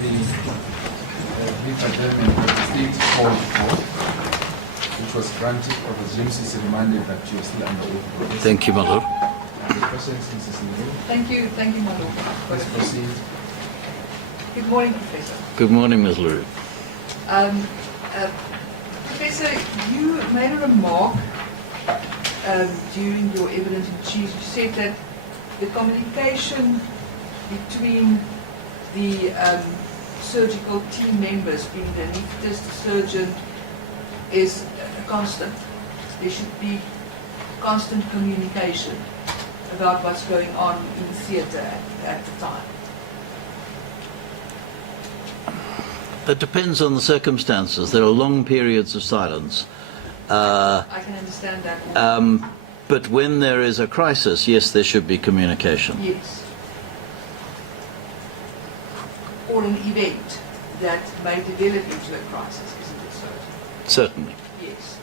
the brief adjournment of the state called for, which was granted. Professor James is reminded that you are still under oath. Thank you, my lord. Any questions, Mrs. Nero? Thank you, my lord. Please proceed. Good morning, Professor. Good morning, Ms. LaRue. Professor, you made a remark during your evidence in chief. You said that the communication between the surgical team members, being the anesthetist, the surgeon, is constant. There should be constant communication about what's going on in theatre at the time. That depends on the circumstances. There are long periods of silence. I can understand that. But when there is a crisis, yes, there should be communication. Yes. Or an event that may develop into a crisis, isn't it so? Certainly. Yes.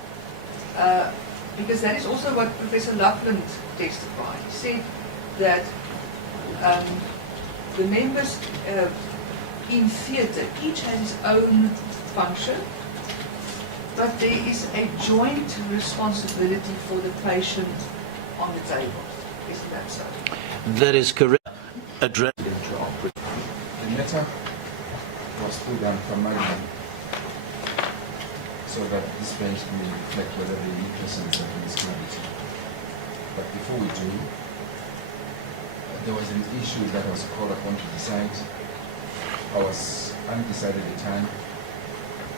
Because that is also what Professor Loughlin testified. He said that the members in theatre each has his own function, but there is a joint responsibility for the patient on the table. Isn't that so? That is correct. The matter was put down formally so that this bench may reflect whether the new persons have this clarity. But before we do, there was an issue that was called upon to decide. I was undecided at the time.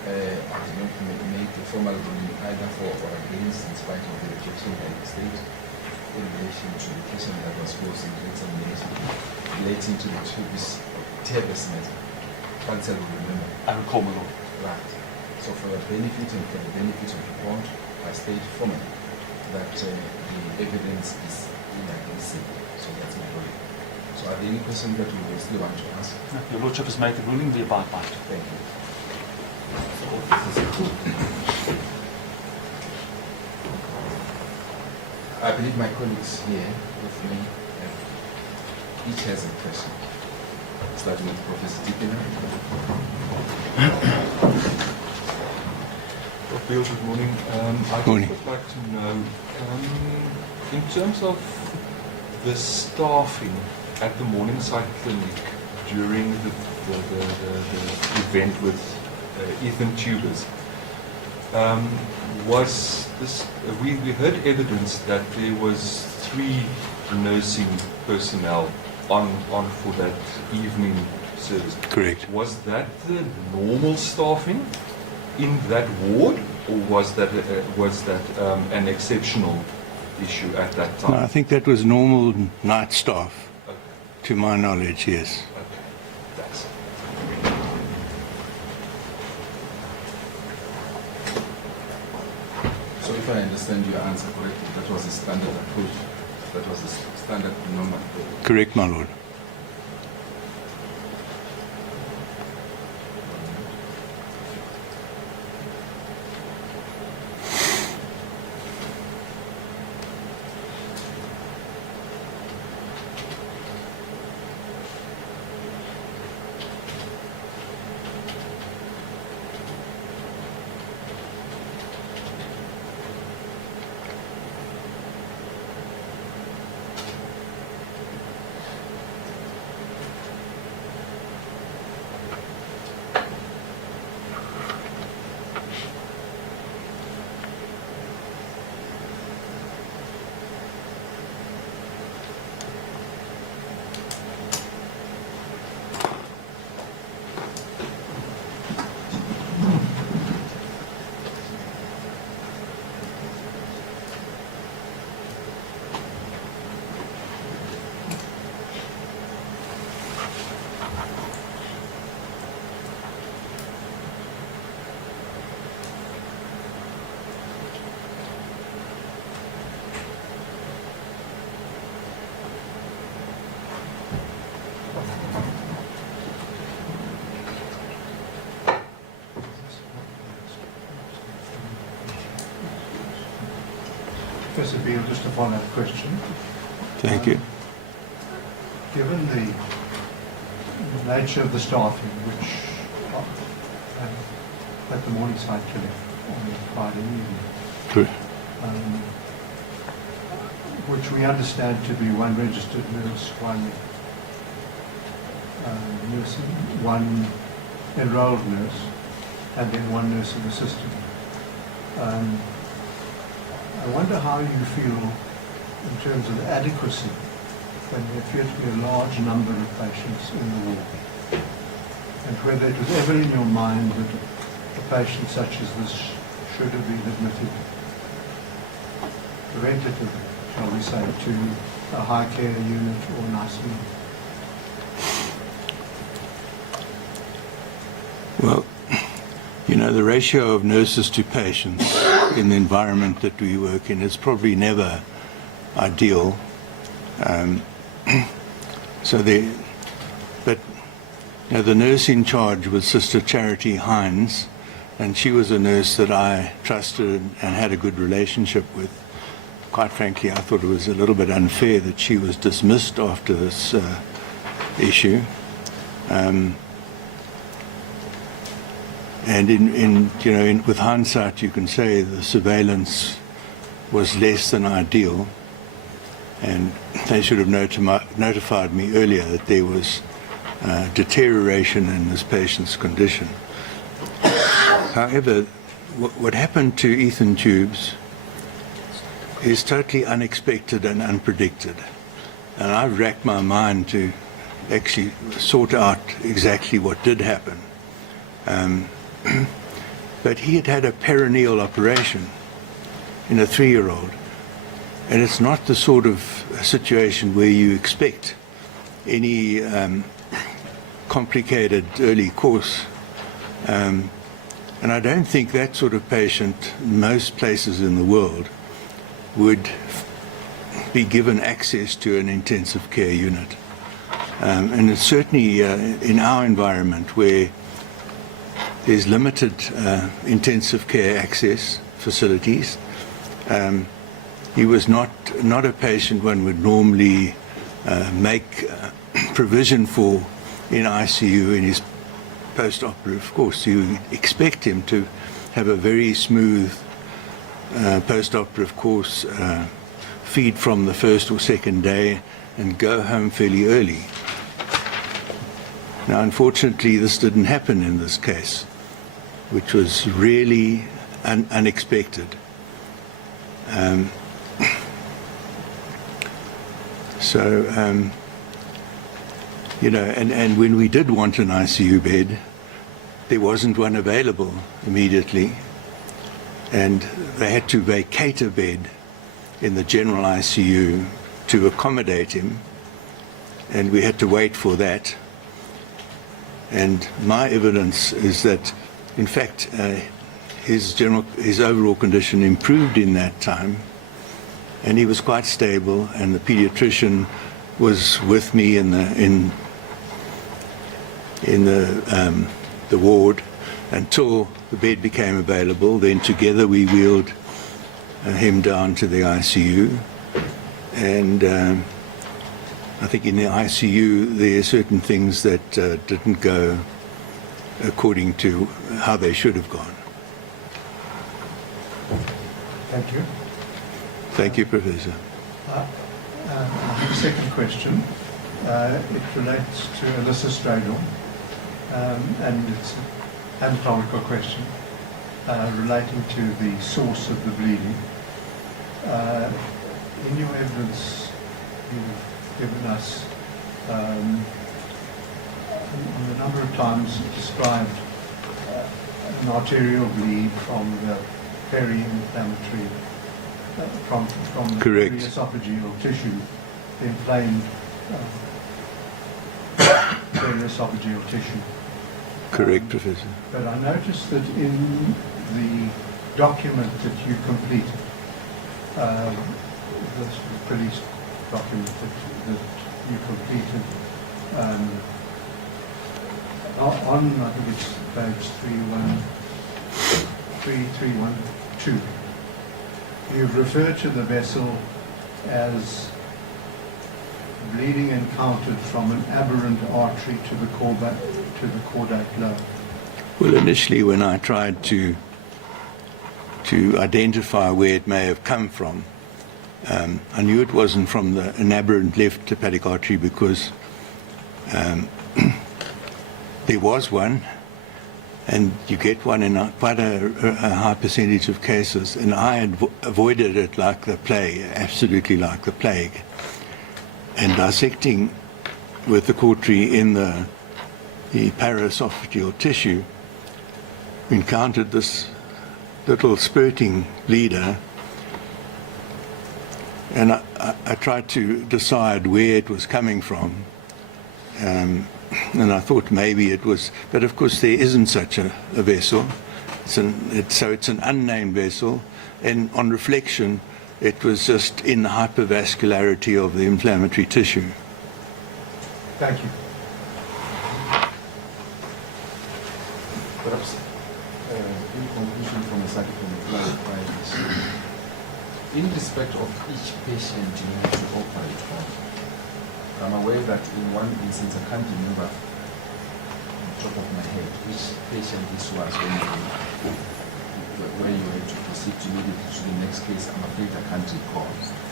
I did not make a formal ruling either for or against, in spite of the rejection by the state in relation to the question that was posed in the examination relating to the Tebes matter. Council will remember. I recall, my lord. Right. So for the benefit and for the benefit of the court, I state formally that the evidence is inadmissible. So that's my ruling. So are there any questions that we will still want to ask? No, your lordship has made the ruling, we abide by it. Thank you. I believe my colleagues here with me each has a question. Starting with Professor Dikina. Prof. Beale, good morning. I would like to know, in terms of the staffing at the Morningside Clinic during the event with Ethan Tubers, was this? We heard evidence that there was 3 nursing personnel on for that evening service. Correct. Was that the normal staffing in that ward, or was that an exceptional issue at that time? No, I think that was normal night staff, Okay. to my knowledge, yes. Okay. That's it. So if I understand your answer correctly, that was a standard approach. That was a standard normal. Correct, my lord. Professor Beale, just a follow-up question. Thank you. Given the the nature of the staffing, which at the Morningside Clinic on Friday evening, True. which we understand to be one registered nurse, one one enrolled nurse, and then one nursing assistant. I wonder how you feel in terms of adequacy when there appear to be a large number of patients in the ward, and whether it was ever in your mind that a patient such as this should have been admitted preventative, shall we say, to a high care unit or an ICU. Well, you know, the ratio of nurses to patients in the environment that we work in is probably never ideal. But you know, the nurse in charge was Sister Charity Hines, and she was a nurse that I trusted and had a good relationship with. Quite frankly, I thought it was a little bit unfair that she was dismissed after this issue. And with hindsight, you can say the surveillance was less than ideal, and they should have notified me earlier that there was deterioration in this patient's condition. However, what happened to Ethan Tubes is totally unexpected and unpredicted, and I've racked my mind to actually sort out exactly what did happen. But he had had a perineal operation in a 3-year-old, and it's not the sort of situation where you expect any complicated early course. And I don't think that sort of patient, most places in the world, would be given access to an intensive care unit. And it's certainly in our environment where there's limited intensive care access facilities. He was not a patient one would normally make provision for in ICU in his post-operative course. You would expect him to have a very smooth post-operative course, feed from the first or second day, and go home fairly early. Now, unfortunately, this didn't happen in this case, which was really unexpected. You know, and when we did want an ICU bed, there wasn't one available immediately, and they had to vacate a bed in the general ICU to accommodate him, and we had to wait for that. And my evidence is that, in fact, his overall condition improved in that time, and he was quite stable. And the pediatrician was with me in the ward until the bed became available. Then together we wheeled him down to the ICU, and I think in the ICU there are certain things that didn't go according to how they should have gone. Thank you. Thank you, Professor. I have a second question. It relates to Alyssa Stradle, and it's an anatomical question relating to the source of the bleeding. In your evidence, you've given us on a number of times described an arterial bleed from the peri-inflammatory, from the Correct. periesophageal tissue, the inflamed periesophageal tissue. Correct, Professor. But I noticed that in the document that you completed, this police document that you completed, on, I think it's page 3312, you've referred to the vessel as bleeding encountered from an aberrant artery to the caudate lobe? Well, initially when I tried to identify where it may have come from, I knew it wasn't from an aberrant left hepatic artery because there was one, and you get one in quite a high percentage of cases, and I had avoided it like the plague, absolutely like the plague. And dissecting with the cautery in the paraesophageal tissue, we encountered this little spurting bleeder, and I tried to decide where it was coming from, and I thought maybe it was, but of course there isn't such a vessel, so it's an unnamed vessel, and on reflection it was just in the hypervascularity of the inflammatory tissue. Thank you. Perhaps, in conclusion from a scientific clarify this. In respect of each patient you need to operate on, I'm aware that in one instance, I can't remember on top of my head which patient this was where you had to proceed immediately to the next case. I'm afraid I can't recall.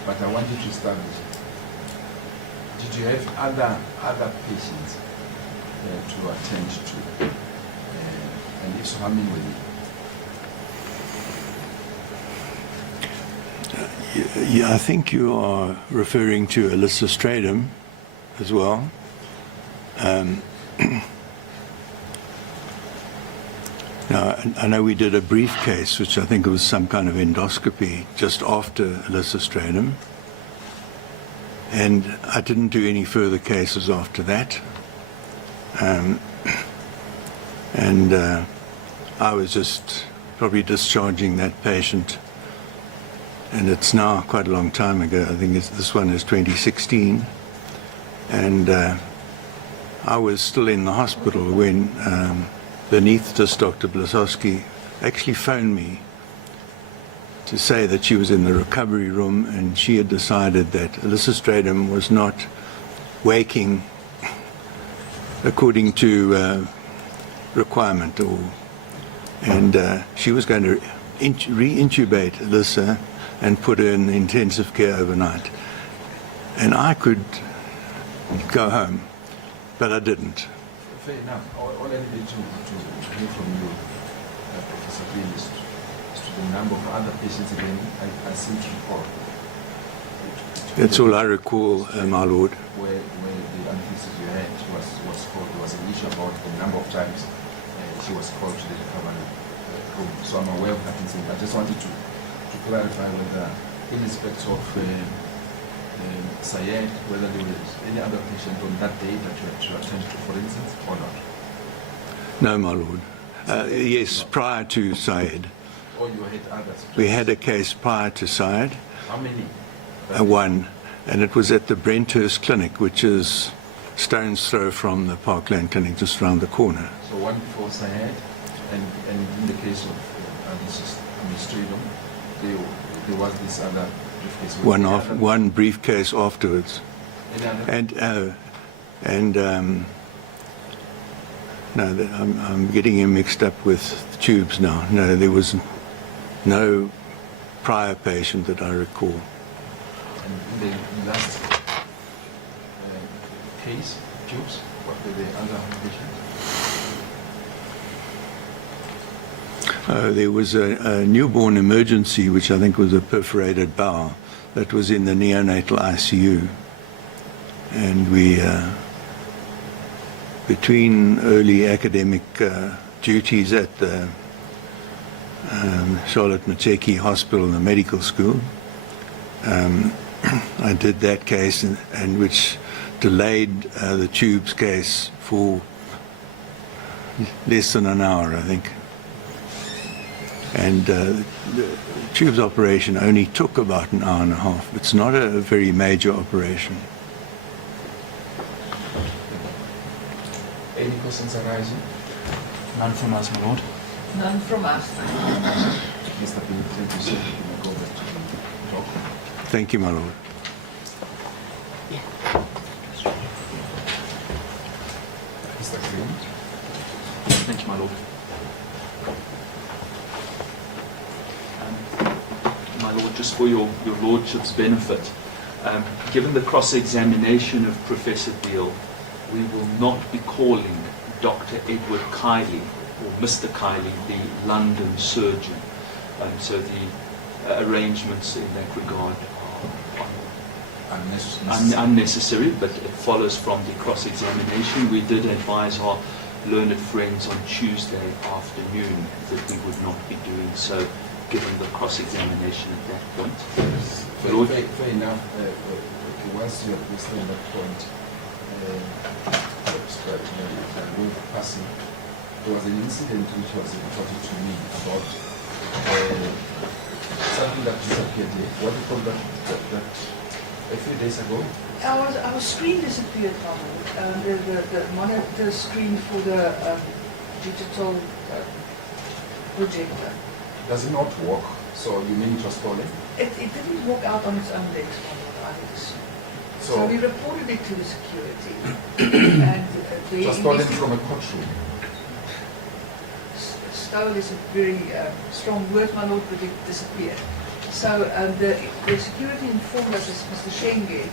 But I want you to establish, did you have other patients to attend to? And if so, how many were there? Yeah, I think you are referring to Alyssa Stradham as well. Now, I know we did a brief case, which I think was some kind of endoscopy just after Alyssa Stradham. And I didn't do any further cases after that. I was just probably discharging that patient. And it's now quite a long time ago. I think this one is 2016. And I was still in the hospital when the anaesthetist, Dr. Blasowski, actually phoned me to say that she was in the recovery room and she had decided that Alyssa Stradham was not waking according to requirement, and she was going to re-intubate Alyssa and put her in intensive care overnight. And I could go home, but I didn't. Fair enough. All I needed to hear from you, Professor Beale, is to the number of other patients again. I seem to recall. That's all I recall, my lord. Where the anesthesia you had was called, there was an issue about the number of times she was called to the recovery room. So I'm aware of that incident. I just wanted to clarify whether, in respect of Syed, whether there was any other patient on that day that you had to attend to, for instance, or not? No, my lord. Yes, prior to Syed. Or you had others? We had a case prior to Syed. How many? One, and it was at the Brenthurst Clinic, which is stone's throw from the Parkland Clinic, just around the corner. So one before Syed, and in the case of Stradham, there was this other briefcase. One briefcase afterwards. No, I'm getting him mixed up with tubes now. No, there was no prior patient that I recall. And in the last case, tubes, what were the other patients? There was a newborn emergency, which I think was a perforated bowel, that was in the neonatal ICU. And we, between early academic duties at the Charlotte Macheki Hospital and the medical school, I did that case, and which delayed the tubes case for less than an hour, I think. And the tubes operation only took about an hour and a half. It's not a very major operation. Any questions arising? None from us, my lord. None from us. Mr. Beale, thank you, sir. You may go back to the talk. Thank you, my lord. Yeah. Mr. Green. Thank you, my lord. My lord, just for your lordship's benefit, given the cross-examination of Professor Beale, we will not be calling Dr. Edward Kiley or Mr. Kiley the London surgeon. So the arrangements in that regard are unnecessary, but it follows from the cross-examination. We did advise our learned friends on Tuesday afternoon that we would not be doing so, given the cross-examination at that point. Fair enough. Once you have listed that point, passing, there was an incident which was reported to me about something that disappeared here. What do you call that a few days ago? Our screen disappeared, the monitor screen for the digital projector. Does it not work? So you mean it was stolen? It didn't walk out on its own legs, I would assume. So we reported it to the security. And it was stolen from a courtroom. Stolen is a very strong word, my lord, but it disappeared. So the security informed us as Mr. Shenge,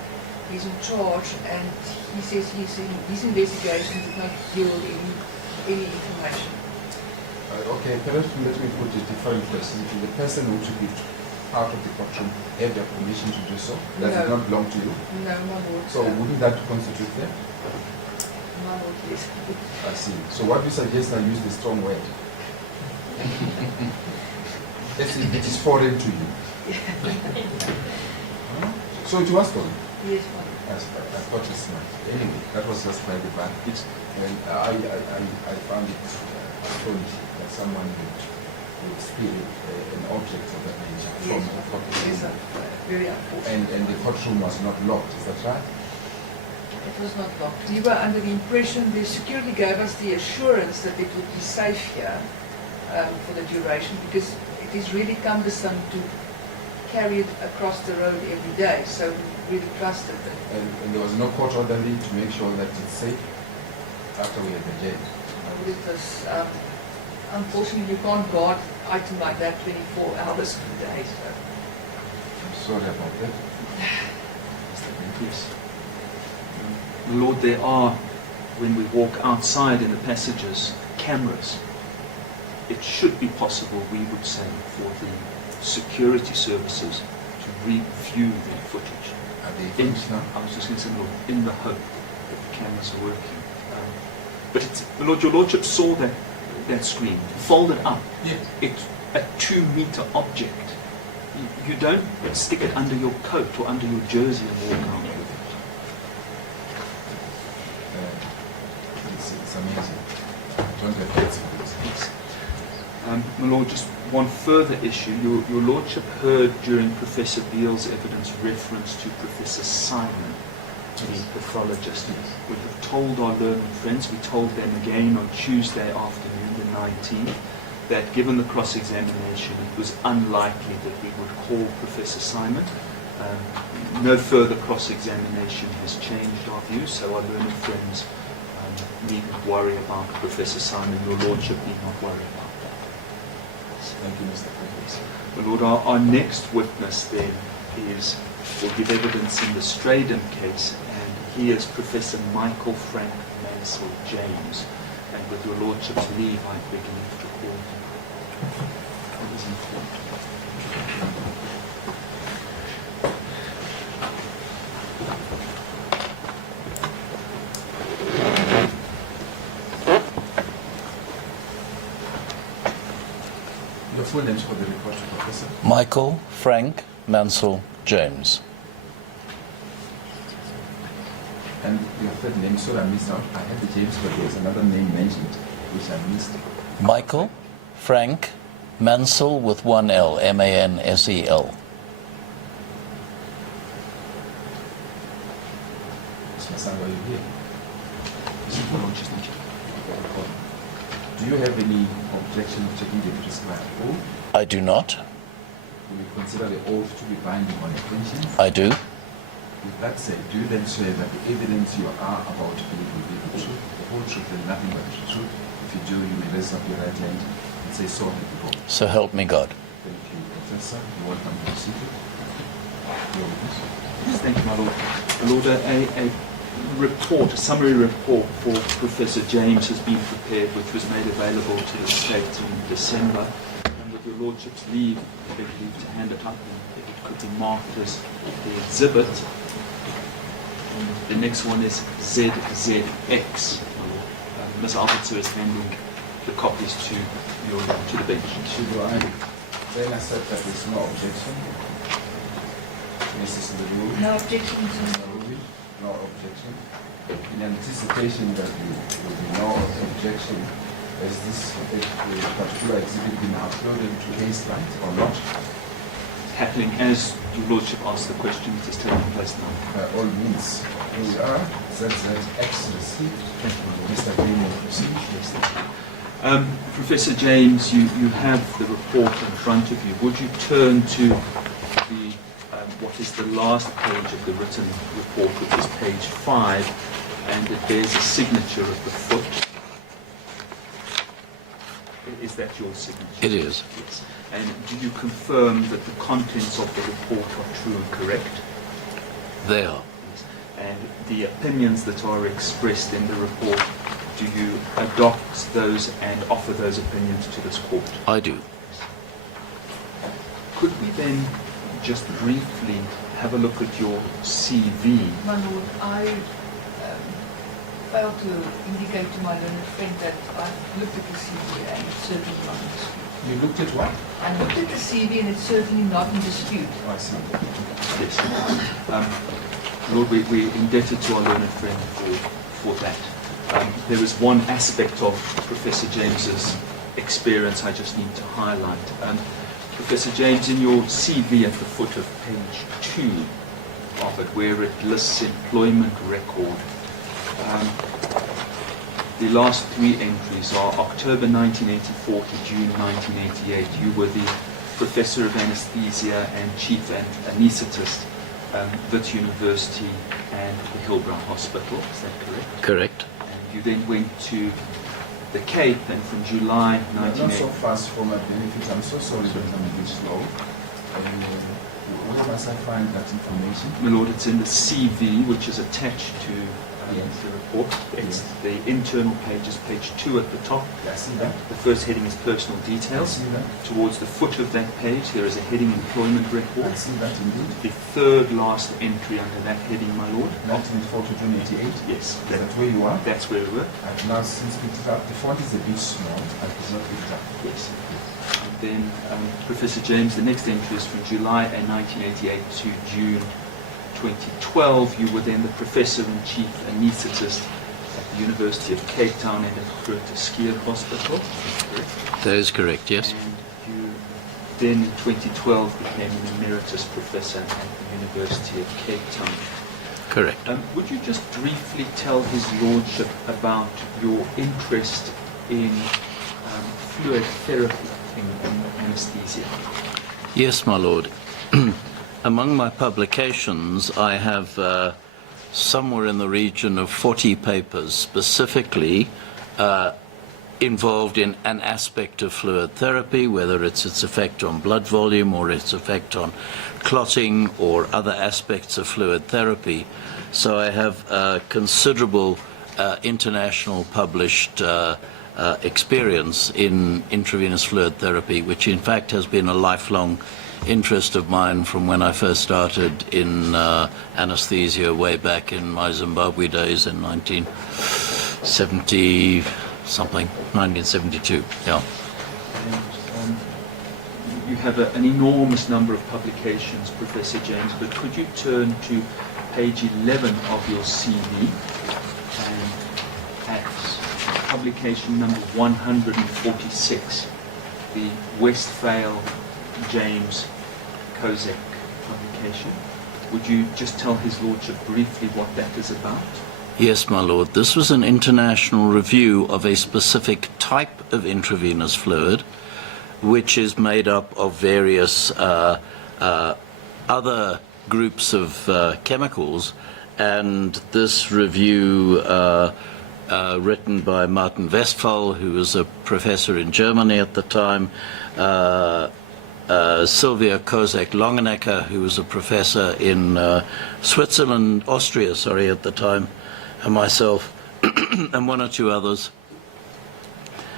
he's in charge, and he says his investigation did not yield any information. Okay, perhaps let me put it different question. The person who took it out of the courtroom have your permission to do so? Does it not belong to you? No, my lord. So wouldn't that constitute theft? My lord, yes. I see. So what do you suggest I use the strong word? It is foreign to you. So it was stolen? Yes, my lord. I thought it's smart. Anyway, that was just by the back. And I found it astonishing that someone would steal an object of that nature from a courtroom. Yes, very unfortunate. And the courtroom was not locked, is that right? It was not locked. We were under the impression, the security gave us the assurance that it would be safe here for the duration, because it is really cumbersome to carry it across the road every day, so we really trusted it. And there was no court orderly to make sure that it's safe after we had the jail? It was, unfortunately, you can't guard an item like that 24 hours per day. So. I'm sorry about that. Yes. Lord, there are, when we walk outside in the passages, cameras. It should be possible, we would say, for the security services to review their footage. Are they finished now? I was just going to say, Lord, in the hope that the cameras are working. But it's, Lord, your Lordship saw that screen, folded up. Yes. It's a 2-meter object. You don't stick it under your coat or under your jersey and walk out with it. It's amazing. Don't have kids with this. Yes. My Lord, just one further issue. Your Lordship heard during Professor Beale's evidence reference to Professor Simon, the pathologist. We have told our learned friends, we told them again on Tuesday afternoon, the 19th, that given the cross-examination, it was unlikely that we would call Professor Simon. No further cross-examination has changed our view, so our learned friends needn't worry about Professor Simon. Your Lordship need not worry about that. Thank you, Mr. Professor. My Lord, our next witness then will give evidence in the Straydon case, and he is Professor Michael Frank Mansell James. And with your Lordship's leave, I beg leave to call him. That is important. Your full names for the record, Professor? Michael Frank Mansell James. And your third name, sorry, I missed out. I had the James, but there was another name mentioned, which I missed. Michael Frank Mansell with one L, M-A-N-S-E-L. Mr. Sangwa, are you here? Your Lordship, thank you. Do you have any objection to taking the prescribed oath? I do not. Will you consider the oath to be binding on your conscience? I do. With that said, do you then swear that the evidence you are about to give will be the truth, the whole truth and nothing but the truth. If you do, you may raise up your right hand and say, so help you God. So help me God. Thank you, Professor. You're welcome to receive it. Your witness. Yes, thank you, my Lord. My Lord, a report, a summary report for Professor James has been prepared, which was made available to the state in December. And with your Lordship's leave, I beg leave to hand it up, and if it could be marked as the exhibit. And the next one is ZZX. Ms. Albertson is handing the copies to the bench. Should I then accept that there's no objection? This is the rule. No objections. No objection. In anticipation that there will be no objection, has this particular exhibit been uploaded to Hazelite or not? Happening as your Lordship asked the question, it is taking place now. By all means, here we are. ZZX received. Thank you, my Lord. Mr. Beale will proceed. Yes, thank you. Professor James, you have the report in front of you. Would you turn to the what is the last page of the written report, which is page 5, and it bears a signature at the foot. Is that your signature? It is. Yes. And do you confirm that the contents of the report are true and correct? They are. Yes. And the opinions that are expressed in the report, do you adopt those and offer those opinions to this court? I do. Could we then just briefly have a look at your CV? My Lord, I failed to indicate to my learned friend that I looked at the CV and it's certainly not in dispute. You looked at what? I looked at the CV and it's certainly not in dispute. Oh, I see. Yes. Lord, we're indebted to our learned friend for that. There is one aspect of Professor James's experience I just need to highlight. Professor James, in your CV at the foot of page 2 of it, where it lists employment record, the last 3 entries are October 1984 to June 1988. You were the Professor of Anesthesia and Chief Anaesthetist at Wits University and the Hillbrow Hospital. Is that correct? Correct. And you then went to the Cape, and from July Not so 1980. fast for my benefit. I'm so sorry that I'm a bit slow. Where must I find that information? My Lord, it's in the CV, which is attached to Yes. the report. It's Yes. the internal pages, page 2 at the top. I see that. The first heading is personal I details. see that. Towards the foot of that page, there is a heading employment I record. see that indeed. The third last entry under that heading, my Lord. 1984 to June 88. Yes, Is that where you are? that's where we were. I've now since picked it up. The font is a bit small. I could not pick it up. Yes. And then, Professor James, the next entry is from July 1988 to June 2012. You were then the Professor and Chief Anaesthetist at the University of Cape Town and at Groote Schuur Hospital. Is that correct? That is correct, yes. And you then in 2012 became an Emeritus Professor at the University of Cape Town. Correct. Would you just briefly tell His Lordship about your interest in fluid therapy in anesthesia? Yes, my lord. Among my publications, I have somewhere in the region of 40 papers specifically involved in an aspect of fluid therapy, whether it's its effect on blood volume or its effect on clotting or other aspects of fluid therapy. So I have considerable international published experience in intravenous fluid therapy, which in fact has been a lifelong interest of mine from when I first started in anesthesia way back in my Zimbabwe days in 1970 something, 1972. Yeah. And you have an enormous number of publications, Professor James, but could you turn to page 11 of your CV and at publication number 146, the Westphal James Kozak publication. Would you just tell His Lordship briefly what that is about? Yes, my lord. This was an international review of a specific type of intravenous fluid, which is made up of various other groups of chemicals, and this review written by Martin Westphal, who was a professor in Germany at the time, Sylvia Kozak-Longenecker, who was a professor in Switzerland, Austria, sorry, at the time, and myself, and one or two others,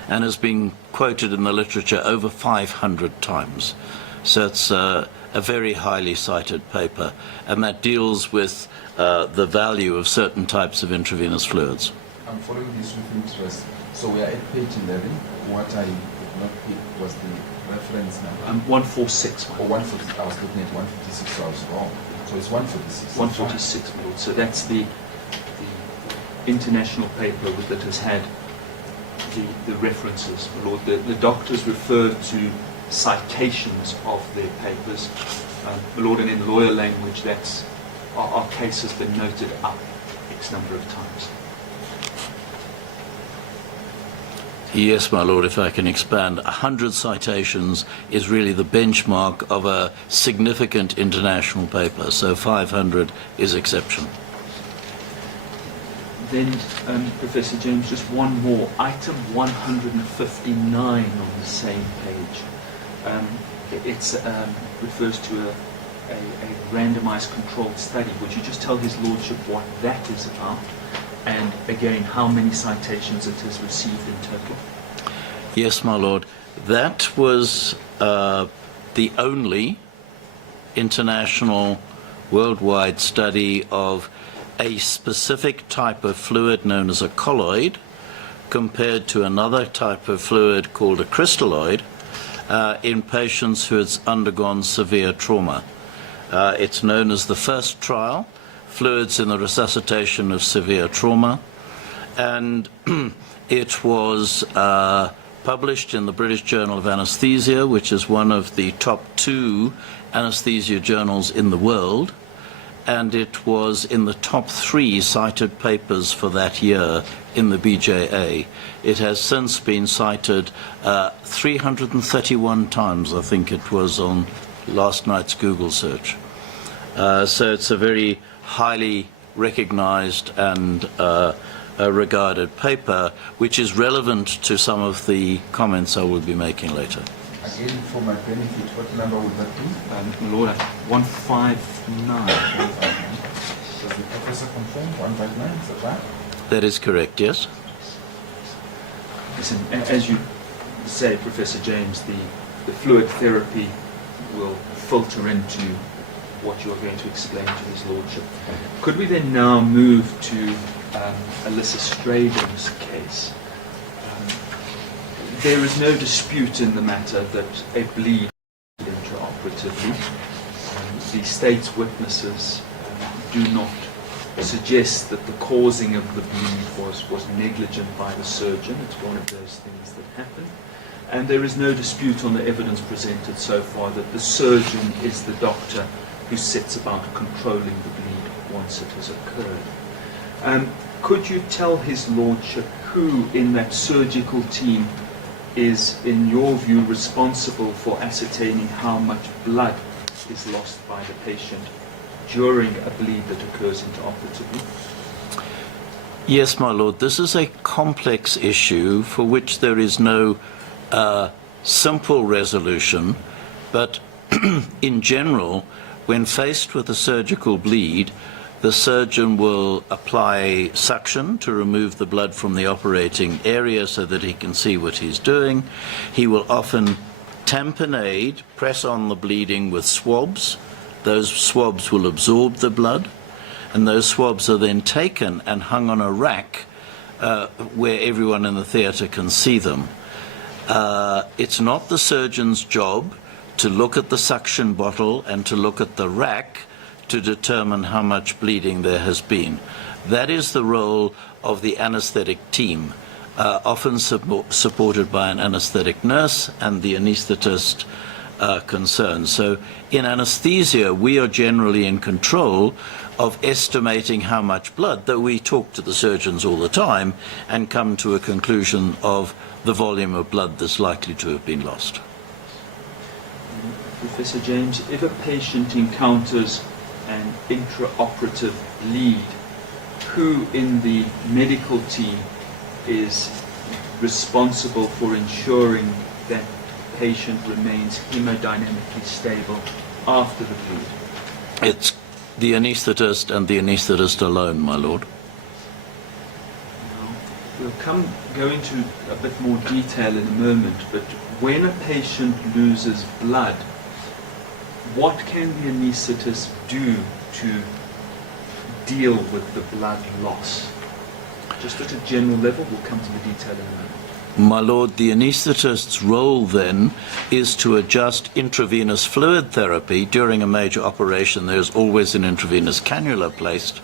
and has been quoted in the literature over 500 times. So it's a very highly cited paper, and that deals with the value of certain types of intravenous fluids. I'm following this with interest. So we are at page 11. What I did not pick was the reference number. 146. Or 140. I was looking at 156, so I was wrong. So it's 146. 146, my lord. So that's the international paper that has had the references, my lord. The doctors refer to citations of their papers, my lord, and in lawyer language, that's our case has been noted up X number of times. Yes, my lord, if I can expand, 100 citations is really the benchmark of a significant international paper, so 500 is exception. Then, Professor James, just one more. Item 159 on the same page. It refers to a randomized controlled study. Would you just tell His Lordship what that is about? And again, how many citations it has received in total? Yes, my lord. That was the only international worldwide study of a specific type of fluid known as a colloid compared to another type of fluid called a crystalloid in patients who had undergone severe trauma. It's known as the first trial, Fluids in the Resuscitation of Severe Trauma, and it was published in the British Journal of Anesthesia, which is one of the top 2 anesthesia journals in the world, and it was in the top 3 cited papers for that year in the BJA. It has since been cited 331 times, I think it was on last night's Google search. So it's a very highly recognized and regarded paper, which is relevant to some of the comments I will be making later. Again, for my benefit, what number would that be? My lord, 159. Does the professor confirm 159? Is that right? That is correct, yes. Listen, as you say, Professor James, the fluid therapy will filter into what you're going to explain to His Lordship. Could we then now move to Alyssa Straden's case? There is no dispute in the matter that a bleed intraoperatively. The state's witnesses do not suggest that the causing of the bleed was negligent by the surgeon. It's one of those things that happen. And there is no dispute on the evidence presented so far that the surgeon is the doctor who sets about controlling the bleed once it has occurred. Could you tell His Lordship who in that surgical team is, in your view, responsible for ascertaining how much blood is lost by the patient during a bleed that occurs intraoperatively? Yes, my lord, this is a complex issue for which there is no simple resolution, but in general, when faced with a surgical bleed, the surgeon will apply suction to remove the blood from the operating area so that he can see what he's doing. He will often tamponade, press on the bleeding with swabs. Those swabs will absorb the blood, and those swabs are then taken and hung on a rack where everyone in the theatre can see them. It's not the surgeon's job to look at the suction bottle and to look at the rack to determine how much bleeding there has been. That is the role of the anesthetic team, often supported by an anesthetic nurse and the anesthetist concerned. So in anesthesia, we are generally in control of estimating how much blood, though we talk to the surgeons all the time and come to a conclusion of the volume of blood that's likely to have been lost. Professor James, if a patient encounters an intraoperative bleed, who in the medical team is responsible for ensuring that the patient remains hemodynamically stable after the bleed? It's the anaesthetist and the anaesthetist alone, my lord. Now, we'll go into a bit more detail in a moment, but when a patient loses blood, what can the anaesthetist do to deal with the blood loss? Just at a general level, we'll come to the detail in a moment. My lord, the anaesthetist's role then is to adjust intravenous fluid therapy. During a major operation, there's always an intravenous cannula placed,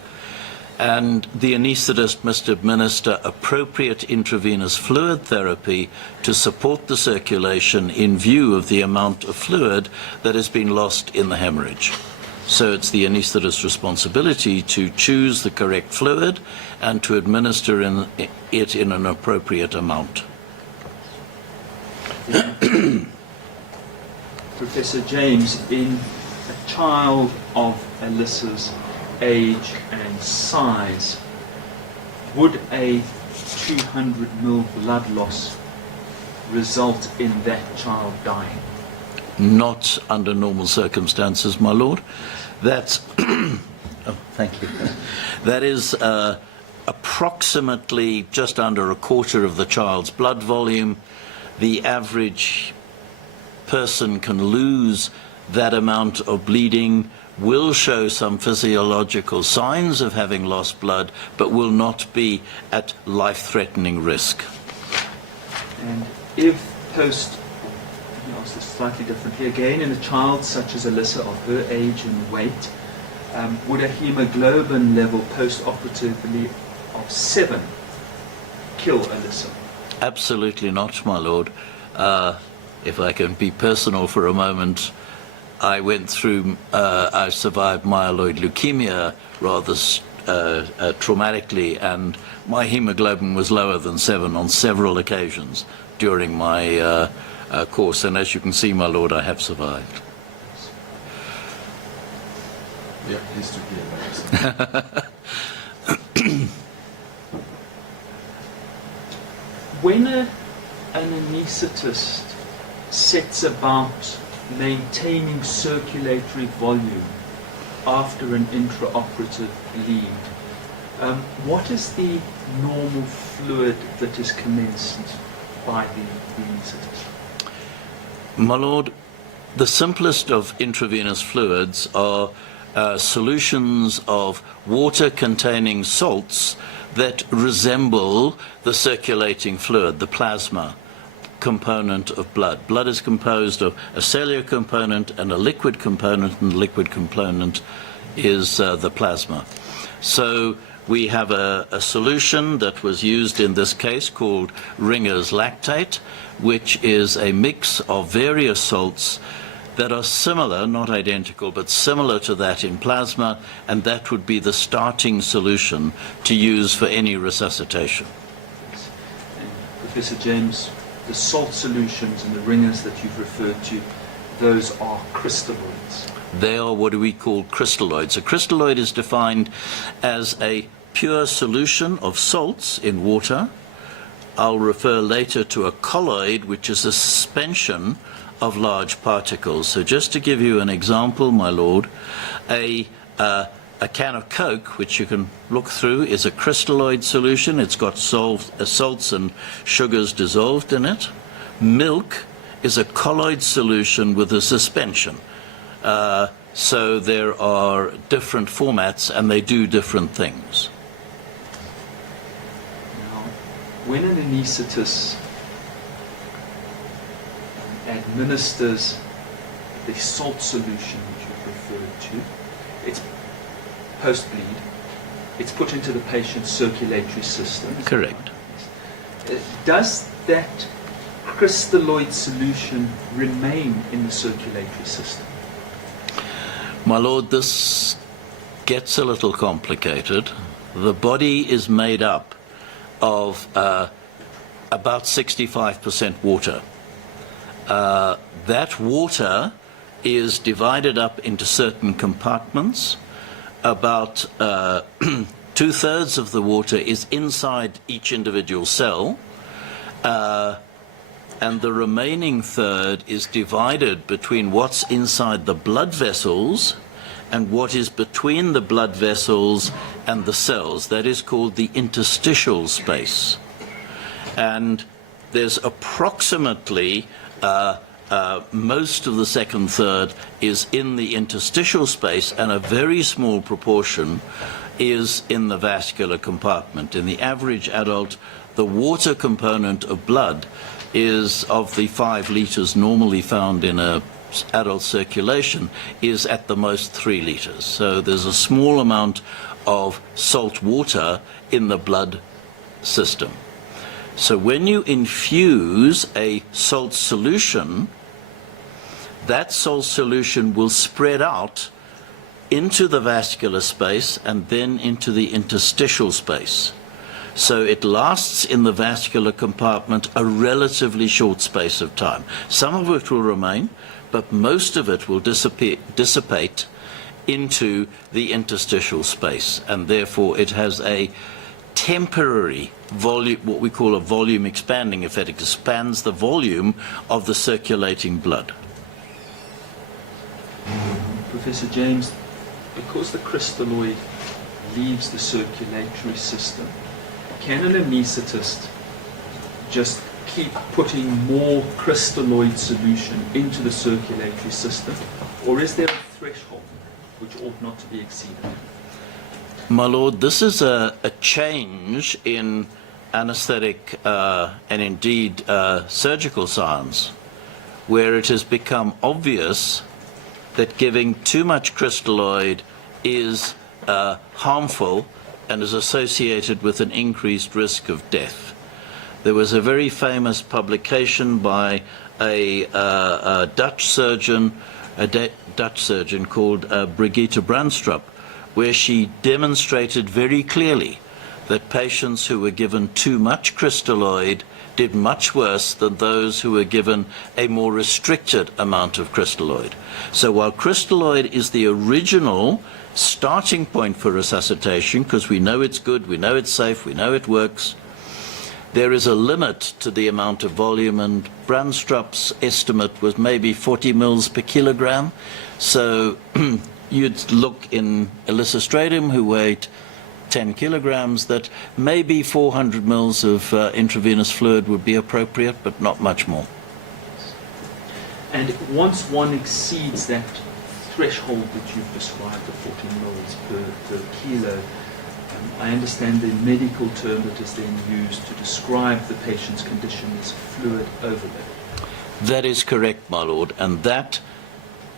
and the anaesthetist must administer appropriate intravenous fluid therapy to support the circulation in view of the amount of fluid that has been lost in the hemorrhage. So it's the anaesthetist's responsibility to choose the correct fluid and to administer it in an appropriate amount. Professor James, in a child of Alyssa's age and size, would a 200 ml blood loss result in that child dying? Not under normal circumstances, my lord. That's oh, thank you. That is approximately just under a quarter of the child's blood volume. The average person can lose that amount of bleeding, will show some physiological signs of having lost blood, but will not be at life-threatening risk. And if post, let me ask this slightly differently again, in a child such as Alyssa of her age and weight, would a hemoglobin level post-operatively of 7 kill Alyssa? Absolutely not, my lord. If I can be personal for a moment, I survived myeloid leukemia rather traumatically, and my hemoglobin was lower than 7 on several occasions during my course, and as you can see, my lord, I have survived. Yeah, pleased to hear that. When an anaesthetist sets about maintaining circulatory volume after an intraoperative bleed, what is the normal fluid that is commenced by the anaesthetist? My lord, the simplest of intravenous fluids are solutions of water-containing salts that resemble the circulating fluid, the plasma component of blood. Blood is composed of a cellular component and a liquid component, and the liquid component is the plasma. So we have a solution that was used in this case called Ringer's lactate, which is a mix of various salts that are similar, not identical, but similar to that in plasma, and that would be the starting solution to use for any resuscitation. And Professor James, the salt solutions and the Ringers that you've referred to, those are crystalloids. They are what we call crystalloids. A crystalloid is defined as a pure solution of salts in water. I'll refer later to a colloid, which is a suspension of large particles. So just to give you an example, my lord, a can of Coke, which you can look through, is a crystalloid solution. It's got salts and sugars dissolved in it. Milk is a colloid solution with a suspension. So there are different formats and they do different things. Now, when an anaesthetist administers the salt solution which you've referred to, it's post-bleed, it's put into the patient's circulatory system. Correct. Does that crystalloid solution remain in the circulatory system? My lord, this gets a little complicated. The body is made up of about 65% water. That water is divided up into certain compartments. About 2 2/3 of the water is inside each individual cell, and the remaining third is divided between what's inside the blood vessels and what is between the blood vessels and the cells. That is called the interstitial space. And there's approximately most of the second third is in the interstitial space, and a very small proportion is in the vascular compartment. In the average adult, the water component of blood is, of the 5 liters normally found in a adult circulation, is at the most 3 liters. So there's a small amount of salt water in the blood system. So when you infuse a salt solution, that salt solution will spread out into the vascular space and then into the interstitial space. So it lasts in the vascular compartment a relatively short space of time. Some of it will remain, but most of it will dissipate into the interstitial space, and therefore it has a temporary volume, what we call a volume expanding effect. It expands the volume of the circulating blood. Professor James, because the crystalloid leaves the circulatory system, can an anaesthetist just keep putting more crystalloid solution into the circulatory system, or is there a threshold which ought not to be exceeded? My lord, this is a change in anesthetic and indeed surgical science, where it has become obvious that giving too much crystalloid is harmful and is associated with an increased risk of death. There was a very famous publication by a Dutch surgeon called Brigitte Brandstrup, where she demonstrated very clearly that patients who were given too much crystalloid did much worse than those who were given a more restricted amount of crystalloid. So while crystalloid is the original starting point for resuscitation, because we know it's good, we know it's safe, we know it works, there is a limit to the amount of volume, and Brandstrup's estimate was maybe 40 mils per kilogram. So you'd look in Elissa Stradum, who weighed 10 kilograms, that maybe 400 mils of intravenous fluid would be appropriate, but not much more. And once one exceeds that threshold that you've described, the 40 mils per kilo, I understand the medical term that is then used to describe the patient's condition is fluid overload. That is correct, my lord, and that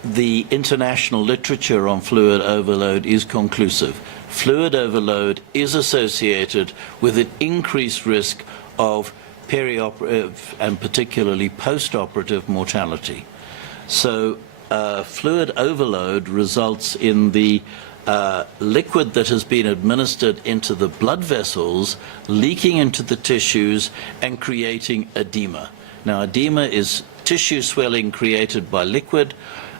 the international literature on fluid overload is conclusive. Fluid overload is associated with an increased risk of perioperative and particularly post-operative mortality. So fluid overload results in the liquid that has been administered into the blood vessels leaking into the tissues and creating edema. Now, edema is tissue swelling created by liquid,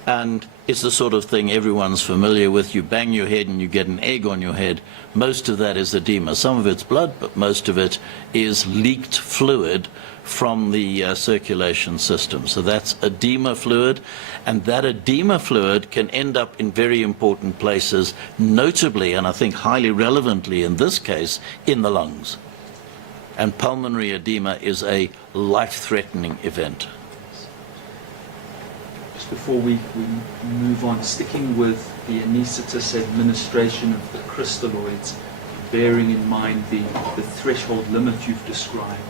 and it's the sort of thing everyone's familiar with. You bang your head and you get an egg on your head. Most of that is edema. Some of it's blood, but most of it is leaked fluid from the circulation system. So that's edema fluid, and that edema fluid can end up in very important places, notably, and I think highly relevantly in this case, in the lungs. And pulmonary edema is a life-threatening event. Just before we move on, sticking with the anaesthetist's administration of the crystalloids, bearing in mind the threshold limit you've described,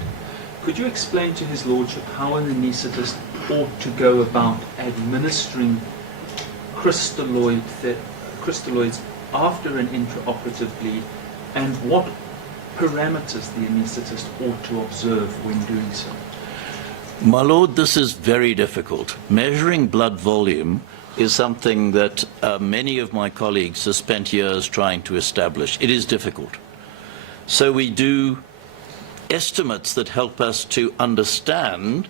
could you explain to His Lordship how an anaesthetist ought to go about administering crystalloids after an intraoperative bleed, and what parameters the anaesthetist ought to observe when doing so? My lord, this is very difficult. Measuring blood volume is something that many of my colleagues have spent years trying to establish. It is difficult. So we do estimates that help us to understand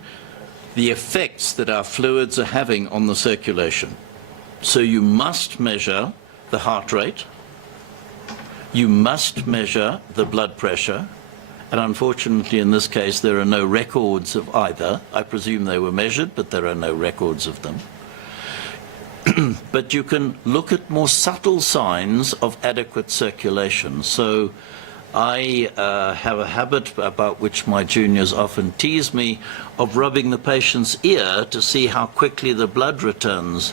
the effects that our fluids are having on the circulation. So you must measure the heart rate, You must measure the blood pressure, and unfortunately in this case there are no records of either. I presume they were measured, but there are no records of them. But you can look at more subtle signs of adequate circulation. So I have a habit about which my juniors often tease me of rubbing the patient's ear to see how quickly the blood returns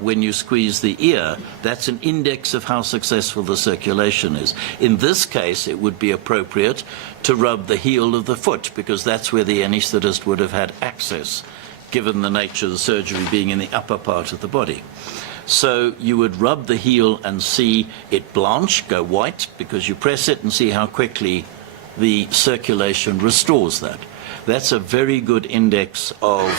when you squeeze the ear. That's an index of how successful the circulation is. In this case, it would be appropriate to rub the heel of the foot, because that's where the anaesthetist would have had access, given the nature of the surgery being in the upper part of the body. So you would rub the heel and see it blanch, go white, because you press it and see how quickly the circulation restores that. That's a very good index of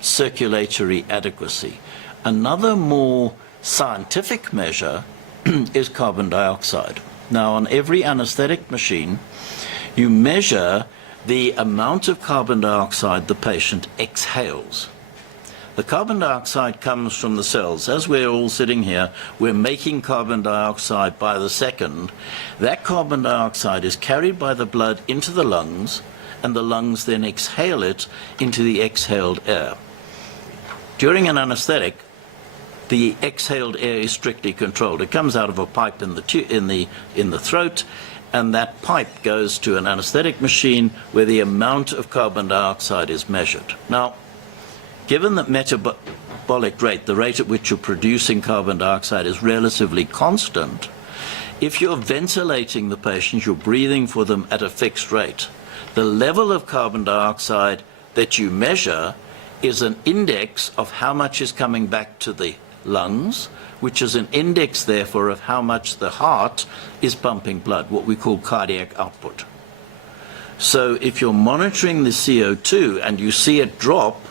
circulatory adequacy. Another more scientific measure is carbon dioxide. Now, on every anesthetic machine, you measure the amount of carbon dioxide the patient exhales. The carbon dioxide comes from the cells. As we're all sitting here, we're making carbon dioxide by the second. That carbon dioxide is carried by the blood into the lungs, and the lungs then exhale it into the exhaled air. During an anesthetic, the exhaled air is strictly controlled. It comes out of a pipe in the throat, and that pipe goes to an anesthetic machine where the amount of carbon dioxide is measured. Now, given that metabolic rate, the rate at which you're producing carbon dioxide, is relatively constant, if you're ventilating the patient, you're breathing for them at a fixed rate, the level of carbon dioxide that you measure is an index of how much is coming back to the lungs, which is an index, therefore, of how much the heart is pumping blood, what we call cardiac output. So if you're monitoring the CO2 and you see it drop,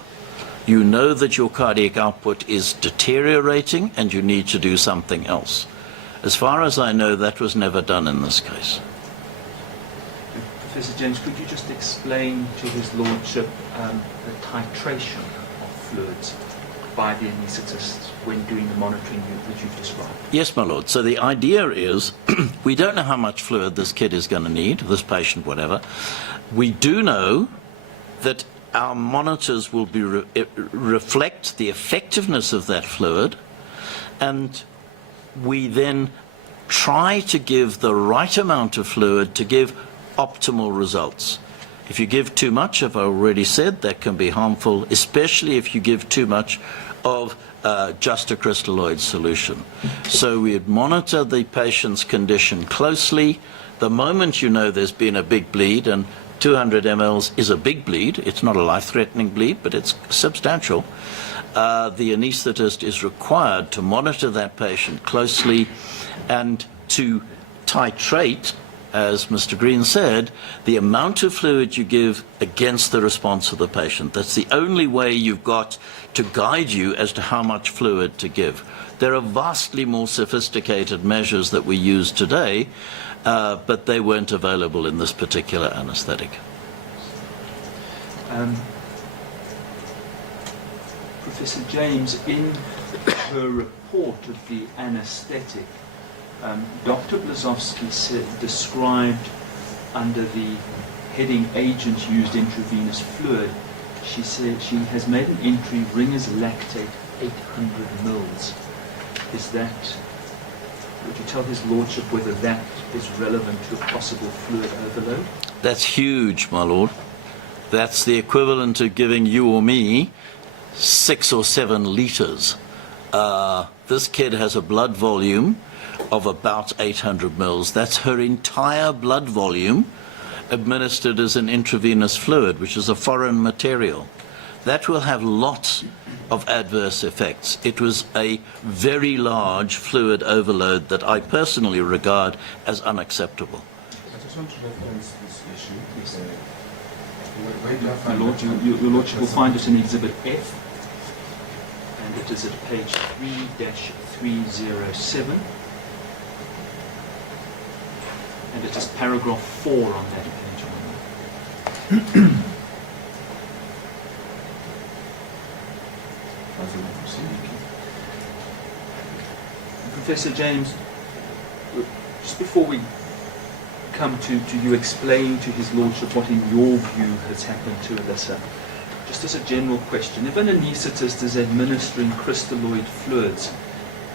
you know that your cardiac output is deteriorating and you need to do something else. As far as I know, that was never done in this case. Professor James, could you just explain to his lordship the titration of fluids by the anaesthetist when doing the monitoring that you've described? Yes, my lord. So the idea is, we don't know how much fluid this kid is going to need, this patient, whatever. We do know that our monitors will be reflect the effectiveness of that fluid, and we then try to give the right amount of fluid to give optimal results. If you give too much, as I already said, that can be harmful, especially if you give too much of just a crystalloid solution. So we would monitor the patient's condition closely. The moment you know there's been a big bleed, and 200 mLs is a big bleed, it's not a life-threatening bleed, but it's substantial, the anaesthetist is required to monitor that patient closely and to titrate, as Mr. Green said, the amount of fluid you give against the response of the patient. That's the only way you've got to guide you as to how much fluid to give. There are vastly more sophisticated measures that we use today, but they weren't available in this particular anesthetic. Professor James, in her report of the anesthetic, Dr. Blazowski described under the heading agent used intravenous fluid, she said she has made an entry, Ringer's lactate 800 mils. Is that, would you tell his lordship whether that is relevant to a possible fluid overload? That's huge, my lord. That's the equivalent of giving you or me 6 or 7 litres. This kid has a blood volume of about 800 mils. That's her entire blood volume administered as an intravenous fluid, which is a foreign material. That will have lots of adverse effects. It was a very large fluid overload that I personally regard as unacceptable. I just want to reference this issue. Yes. Where do I find Your that? Your Lordship will find it in Exhibit F, and it is at page 3-307, and it is paragraph 4 on that page. Professor James, just before we come to you explaining to His Lordship what in your view has happened to Alyssa, just as a general question, if an anaesthetist is administering crystalloid fluids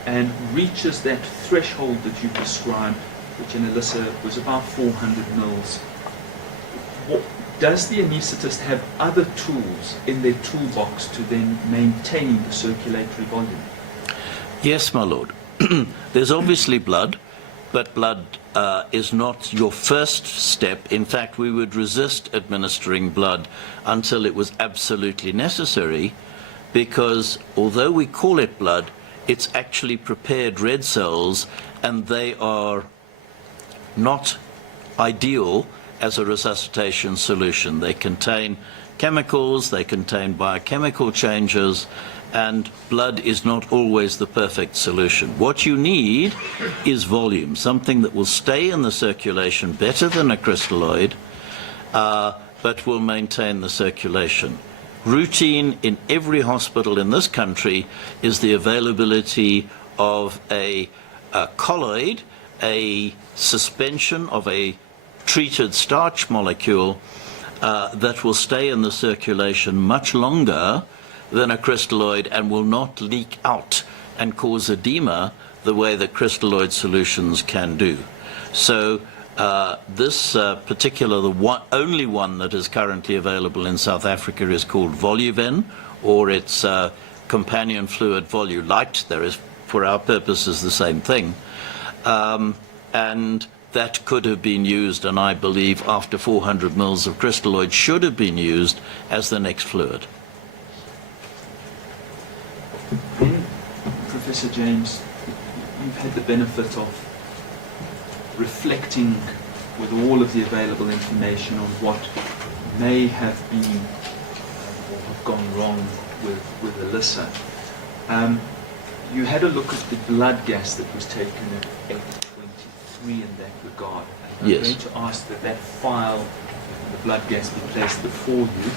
and reaches that threshold that you described, which in Alyssa was about 400 mils, does the anaesthetist have other tools in their toolbox to then maintain the circulatory volume? Yes, my lord. There's obviously blood, but blood is not your first step. In fact, we would resist administering blood until it was absolutely necessary, because although we call it blood, it's actually prepared red cells, and they are not ideal as a resuscitation solution. They contain chemicals, they contain biochemical changes, and blood is not always the perfect solution. What you need is volume, something that will stay in the circulation better than a crystalloid, but will maintain the circulation. Routine in every hospital in this country is the availability of a colloid, a suspension of a treated starch molecule that will stay in the circulation much longer than a crystalloid and will not leak out and cause edema the way that crystalloid solutions can do. So this particular, the only one that is currently available in South Africa is called Voluven, or its companion fluid Volulite. There is, for our purposes, the same thing. And that could have been used, and I believe after 400 mils of crystalloid should have been used as the next fluid. Then, Professor James, you've had the benefit of reflecting with all of the available information on what may have been or have gone wrong with Alyssa. You had a look at the blood gas that was taken at 8:23 in that regard. And I'm going to ask that that file, the blood gas, be placed before you.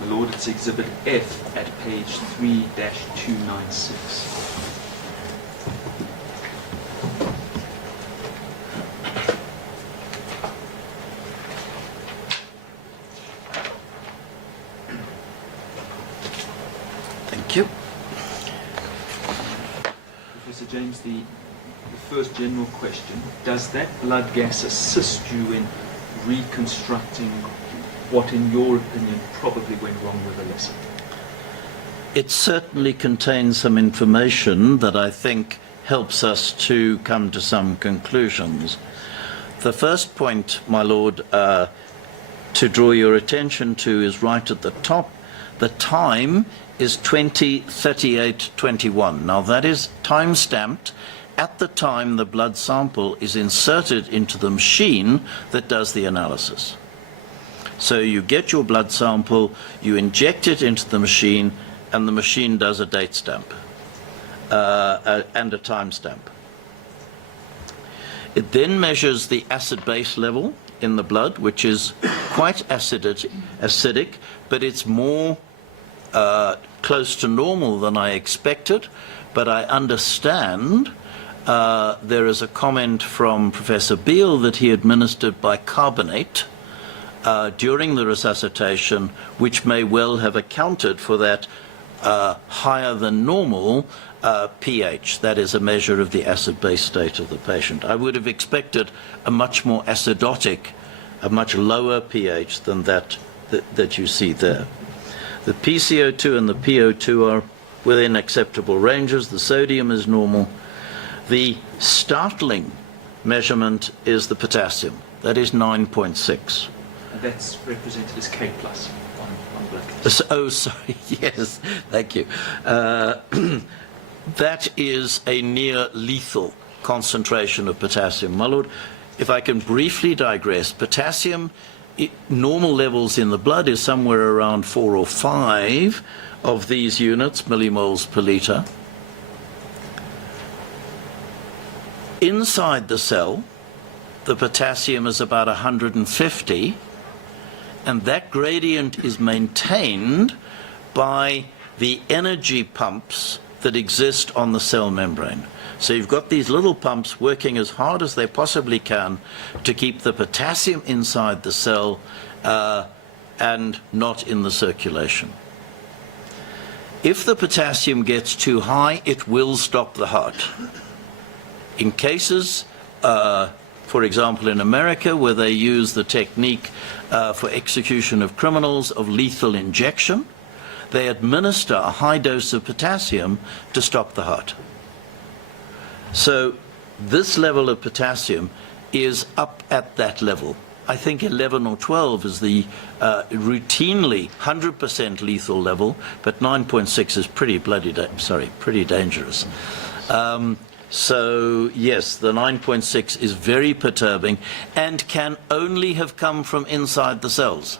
My Lord, it's Exhibit F at page 3-296. Thank you. Professor James, the first general question, does that blood gas assist you in reconstructing what, in your opinion, probably went wrong with Alyssa? It certainly contains some information that I think helps us to come to some conclusions. The first point, my Lord, to draw your attention to is right at the top. The time is 20:38:21. Now that is time stamped at the time the blood sample is inserted into the machine that does the analysis. So you get your blood sample, you inject it into the machine, and the machine does a date stamp and a time stamp. It then measures the acid-base level in the blood, which is quite acidic, but it's more close to normal than I expected. But I understand there is a comment from Professor Beale that he administered bicarbonate during the resuscitation, which may well have accounted for that higher than normal pH. That is a measure of the acid-base state of the patient. I would have expected a much more acidotic, a much lower pH than that you see there. The PCO2 and the PO2 are within acceptable ranges. The sodium is normal. The startling measurement is the potassium. That is 9.6. That's represented as K+ on blood gas. Oh, sorry. Yes, thank you. That is a near lethal concentration of potassium. My Lord, if I can briefly digress, potassium, normal levels in the blood is somewhere around 4 or 5 of these units, millimoles per litre. Inside the cell, the potassium is about 150, and that gradient is maintained by the energy pumps that exist on the cell membrane. So you've got these little pumps working as hard as they possibly can to keep the potassium inside the cell and not in the circulation. If the potassium gets too high, it will stop the heart. In cases, for example, in America, where they use the technique for execution of criminals of lethal injection, they administer a high dose of potassium to stop the heart. So this level of potassium is up at that level. I think 11 or 12 is the routinely 100% lethal level, but 9.6 is pretty dangerous. So yes, the 9.6 is very perturbing and can only have come from inside the cells.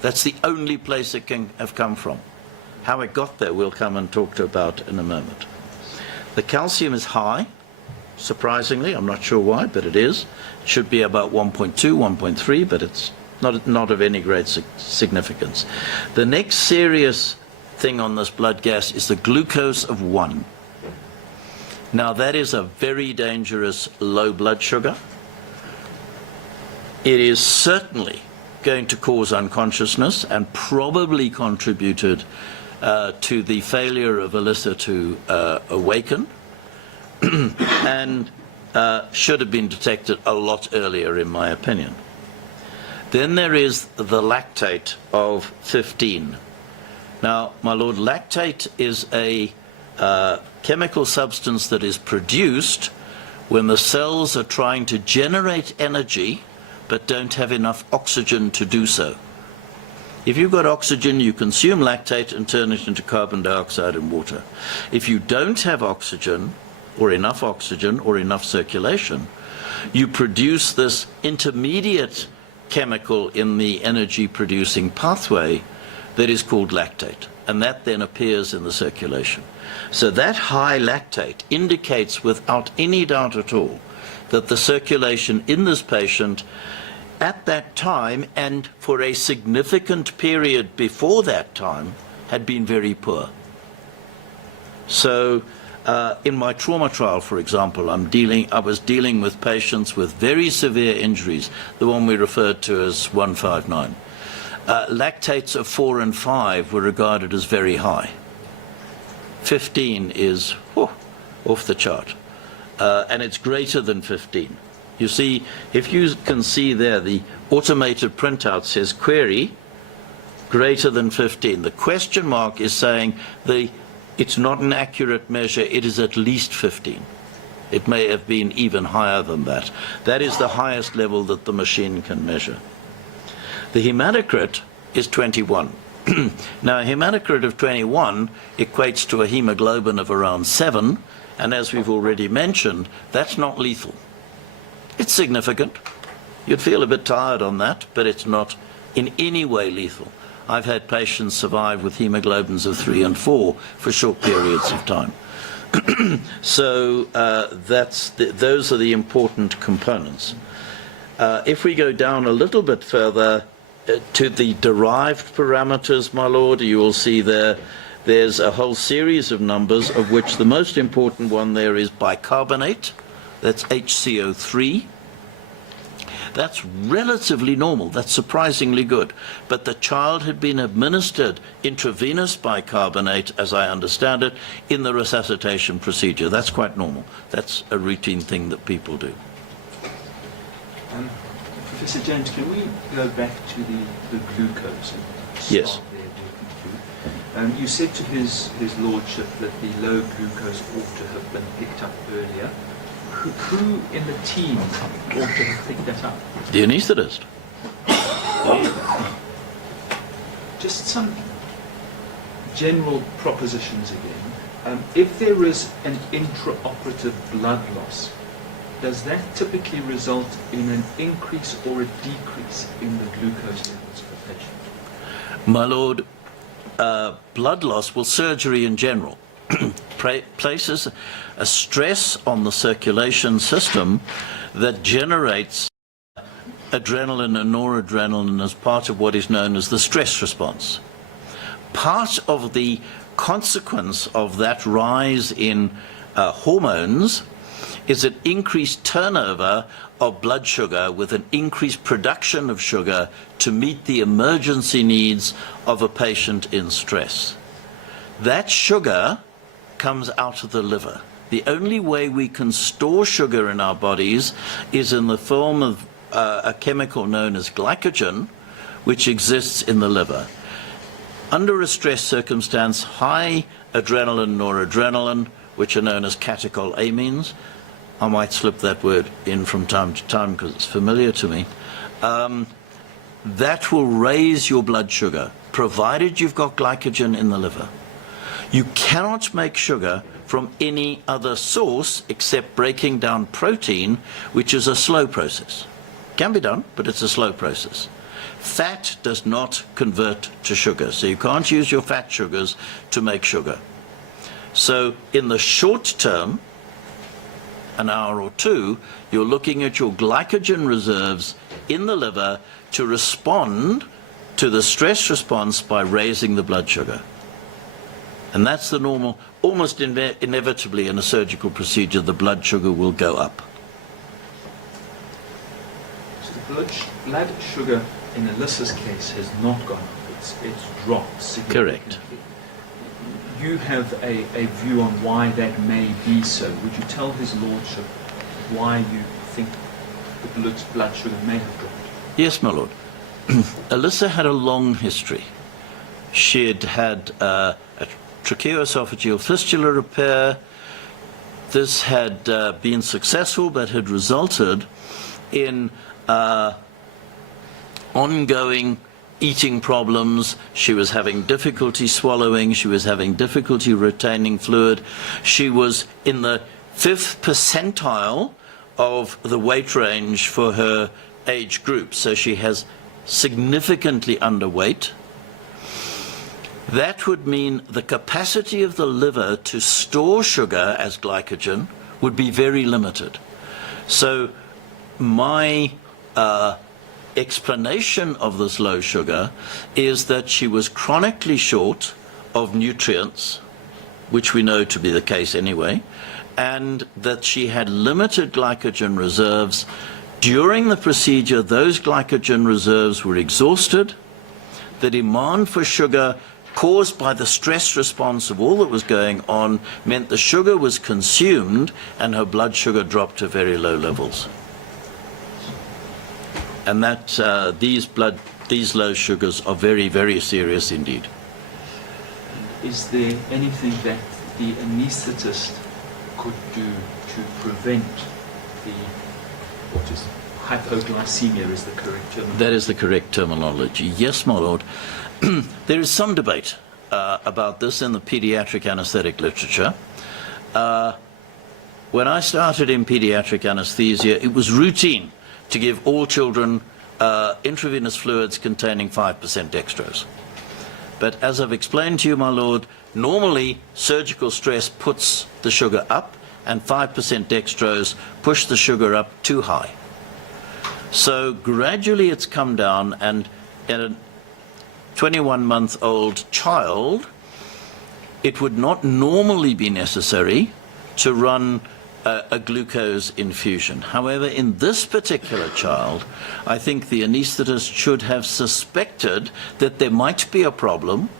That's the only place it can have come from. How it got there we'll come and talk about in a moment. The calcium is high, surprisingly. I'm not sure why, but it is. It should be about 1.2, 1.3, but it's not of any great significance. The next serious thing on this blood gas is the glucose of 1. Now that is a very dangerous low blood sugar. It is certainly going to cause unconsciousness and probably contributed to the failure of Alyssa to awaken and should have been detected a lot earlier, in my opinion. Then there is the lactate of 15. Now, my lord, lactate is a chemical substance that is produced when the cells are trying to generate energy but don't have enough oxygen to do so. If you've got oxygen, you consume lactate and turn it into carbon dioxide and water. If you don't have oxygen or enough circulation, you produce this intermediate chemical in the energy producing pathway that is called lactate, and that then appears in the circulation. So that high lactate indicates without any doubt at all that the circulation in this patient at that time and for a significant period before that time had been very poor. So in my trauma trial, for example, I was dealing with patients with very severe injuries, the one we referred to as 159. Lactates of 4 and 5 were regarded as very high. 15 is off the chart, and it's greater than 15. You see, if you can see there, the automated printout says query greater than 15. The question mark is saying it's not an accurate measure, it is at least 15. It may have been even higher than that. That is the highest level that the machine can measure. The hematocrit is 21. Now, a hematocrit of 21 equates to a hemoglobin of around 7, and as we've already mentioned, that's not lethal. It's significant. You'd feel a bit tired on that, but it's not in any way lethal. I've had patients survive with hemoglobins of 3 and 4 for short periods of time. So those are the important components. If we go down a little bit further to the derived parameters, my lord, you will see there's a whole series of numbers, of which the most important one there is bicarbonate. That's HCO3. That's relatively normal. That's surprisingly good. But the child had been administered intravenous bicarbonate, as I understand it, in the resuscitation procedure. That's quite normal. That's a routine thing that people do. Professor James, can we go back to the glucose? Yes. You said to his lordship that the low glucose ought to have been picked up earlier. Who in the team ought to have picked that up? The anaesthetist. Just some general propositions again. If there is an intraoperative blood loss, does that typically result in an increase or a decrease in the glucose levels of the patient? My lord, blood loss, well, surgery in general, places a stress on the circulation system that generates adrenaline and noradrenaline as part of what is known as the stress response. Part of the consequence of that rise in hormones is an increased turnover of blood sugar with an increased production of sugar to meet the emergency needs of a patient in stress. That sugar comes out of the liver. The only way we can store sugar in our bodies is in the form of a chemical known as glycogen, which exists in the liver. Under a stress circumstance, high adrenaline, noradrenaline, which are known as catecholamines, I might slip that word in from time to time because it's familiar to me, that will raise your blood sugar, provided you've got glycogen in the liver. You cannot make sugar from any other source except breaking down protein, which is a slow process. Can be done, but it's a slow process. Fat does not convert to sugar, so you can't use your fat sugars to make sugar. So in the short term, an hour or two, you're looking at your glycogen reserves in the liver to respond to the stress response by raising the blood sugar. And that's the normal, almost inevitably in a surgical procedure, the blood sugar will go up. So the blood sugar in Alyssa's case has not gone up, it's dropped significantly. Correct. You have a view on why that may be so. Would you tell His Lordship why you think the blood sugar may have dropped? Yes, my lord. Alyssa had a long history. She had had a tracheoesophageal fistula repair. This had been successful, but had resulted in ongoing eating problems. She was having difficulty swallowing. She was having difficulty retaining fluid. She was in the 5th percentile of the weight range for her age group. So she has significantly underweight. That would mean the capacity of the liver to store sugar as glycogen would be very limited. So my explanation of this low sugar is that she was chronically short of nutrients, which we know to be the case anyway, and that she had limited glycogen reserves. During the procedure, those glycogen reserves were exhausted. The demand for sugar caused by the stress response of all that was going on meant the sugar was consumed and her blood sugar dropped to very low levels. And that these low sugars are very, very serious indeed. Is there anything that the anaesthetist could do to prevent the, what is hypoglycemia is the correct term? That is the correct terminology. Yes, my lord. There is some debate about this in the pediatric anesthetic literature. When I started in pediatric anesthesia, it was routine to give all children intravenous fluids containing 5% dextrose. But as I've explained to you, my lord, normally surgical stress puts the sugar up, and 5% dextrose push the sugar up too high. So gradually it's come down, and in a 21-month-old child, it would not normally be necessary to run a glucose infusion. However, in this particular child, I think the anaesthetist should have suspected that there might be a problem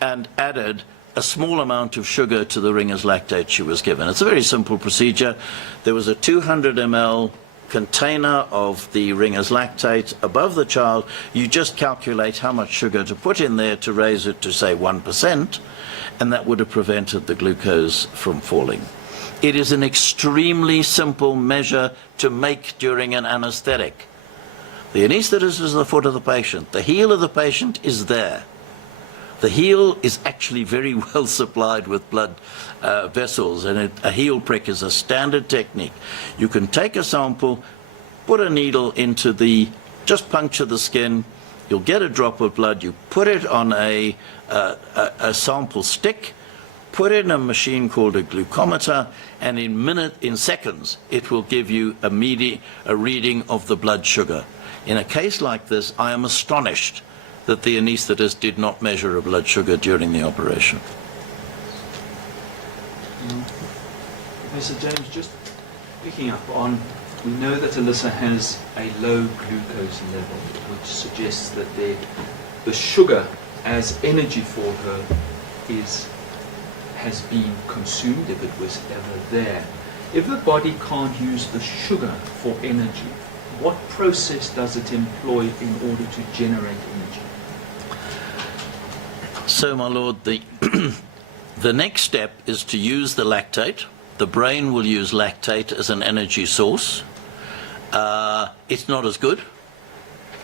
and added a small amount of sugar to the Ringer's lactate she was given. It's a very simple procedure. There was a 200 ml container of the Ringer's lactate above the child. You just calculate how much sugar to put in there to raise it to, say, 1%, and that would have prevented the glucose from falling. It is an extremely simple measure to make during an anesthetic. The anesthetist is the foot of the patient. The heel of the patient is there. The heel is actually very well supplied with blood vessels, and a heel prick is a standard technique. You can take a sample, put a needle into just puncture the skin, you'll get a drop of blood, you put it on a sample stick, put it in a machine called a glucometer, and in seconds it will give you a reading of the blood sugar. In a case like this, I am astonished that the anaesthetist did not measure a blood sugar during the operation. Professor James, just Picking up on, we know that Alyssa has a low glucose level, which suggests that the sugar as energy for her has been consumed, if it was ever there. If the body can't use the sugar for energy, what process does it employ in order to generate energy? So, my lord, the next step is to use the lactate. The brain will use lactate as an energy source. It's not as good.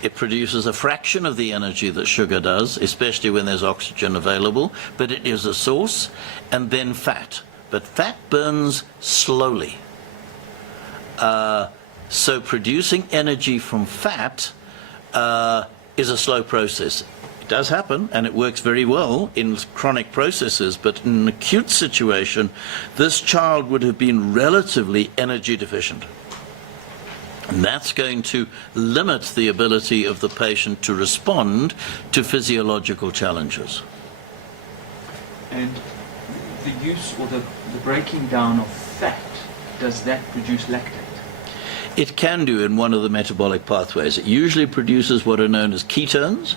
It produces a fraction of the energy that sugar does, especially when there's oxygen available, but it is a source. And then fat. But fat burns slowly. So producing energy from fat is a slow process. It does happen, and it works very well in chronic processes, but in an acute situation, this child would have been relatively energy deficient. And that's going to limit the ability of the patient to respond to physiological challenges. And the use or the breaking down of fat, does that produce lactate? It can do in one of the metabolic pathways. It usually produces what are known as ketones,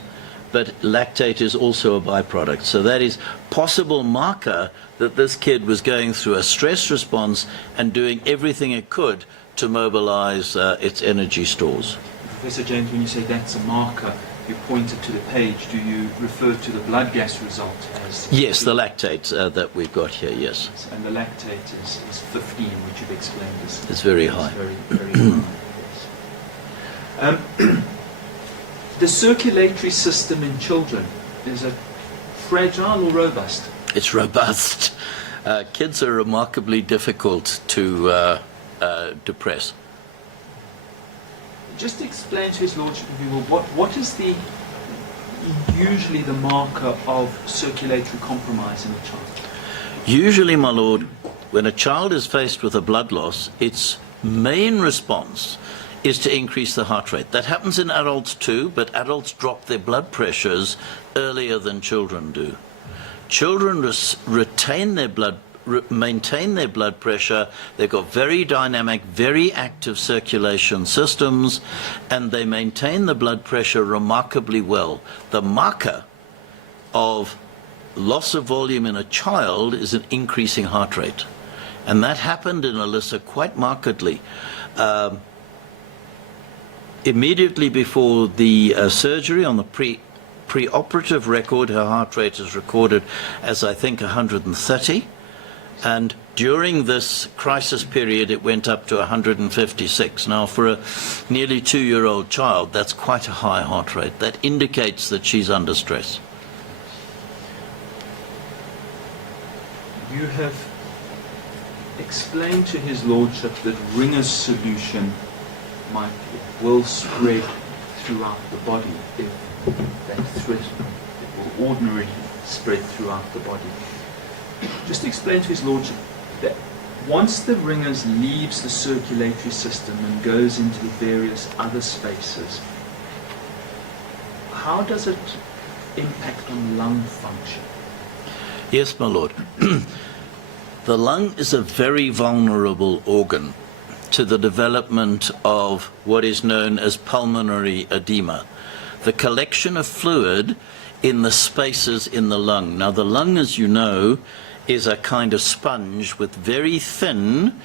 but lactate is also a byproduct. So that is possible marker that this kid was going through a stress response and doing everything it could to mobilize its energy stores. Professor James, when you say that's a marker, you pointed to the page. Do you refer to the blood gas result as? Yes, the lactate that we've got here, yes. And the lactate is 15, which you've explained is it's very high. Very, very high. Yes. The circulatory system in children, is it fragile or robust? It's robust. Kids are remarkably difficult to depress. Just explain to His Lordship, what is usually the marker of circulatory compromise in a child? Usually, my lord, when a child is faced with a blood loss, its main response is to increase the heart rate. That happens in adults too, but adults drop their blood pressures earlier than children do. Children maintain their blood pressure. They've got very dynamic, very active circulation systems, and they maintain the blood pressure remarkably well. The marker of loss of volume in a child is an increasing heart rate. And that happened in Alyssa quite markedly. Immediately before the surgery, on the pre-operative record, her heart rate is recorded as, I think, 130. And during this crisis period, it went up to 156. Now, for a nearly 2-year-old child, that's quite a high heart rate. That indicates that she's under stress. You have explained to His Lordship that Ringer's solution will spread throughout the body if that threat will ordinarily spread throughout the body. Just explain to His Lordship that once the Ringer's leaves the circulatory system and goes into the various other spaces, how does it impact on lung function? Yes, my lord. The lung is a very vulnerable organ to the development of what is known as pulmonary edema, the collection of fluid in the spaces in the lung. Now, the lung, as you know, is a kind of sponge with very thin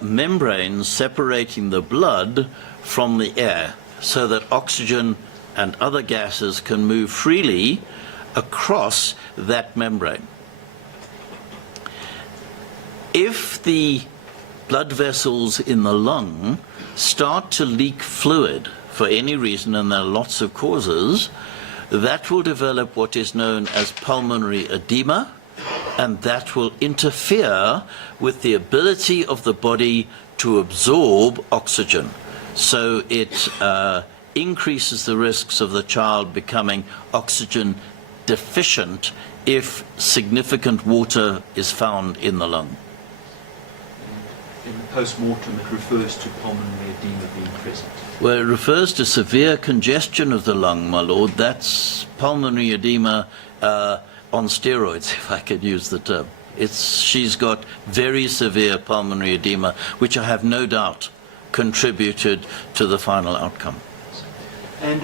membranes separating the blood from the air so that oxygen and other gases can move freely across that membrane. If the blood vessels in the lung start to leak fluid for any reason, and there are lots of causes, that will develop what is known as pulmonary edema, and that will interfere with the ability of the body to absorb oxygen. So it increases the risks of the child becoming oxygen deficient if significant water is found in the lung. In the post-mortem, it refers to pulmonary edema being present. Well, it refers to severe congestion of the lung, my lord. That's pulmonary edema on steroids, if I could use the term. She's got very severe pulmonary edema, which I have no doubt contributed to the final outcome. And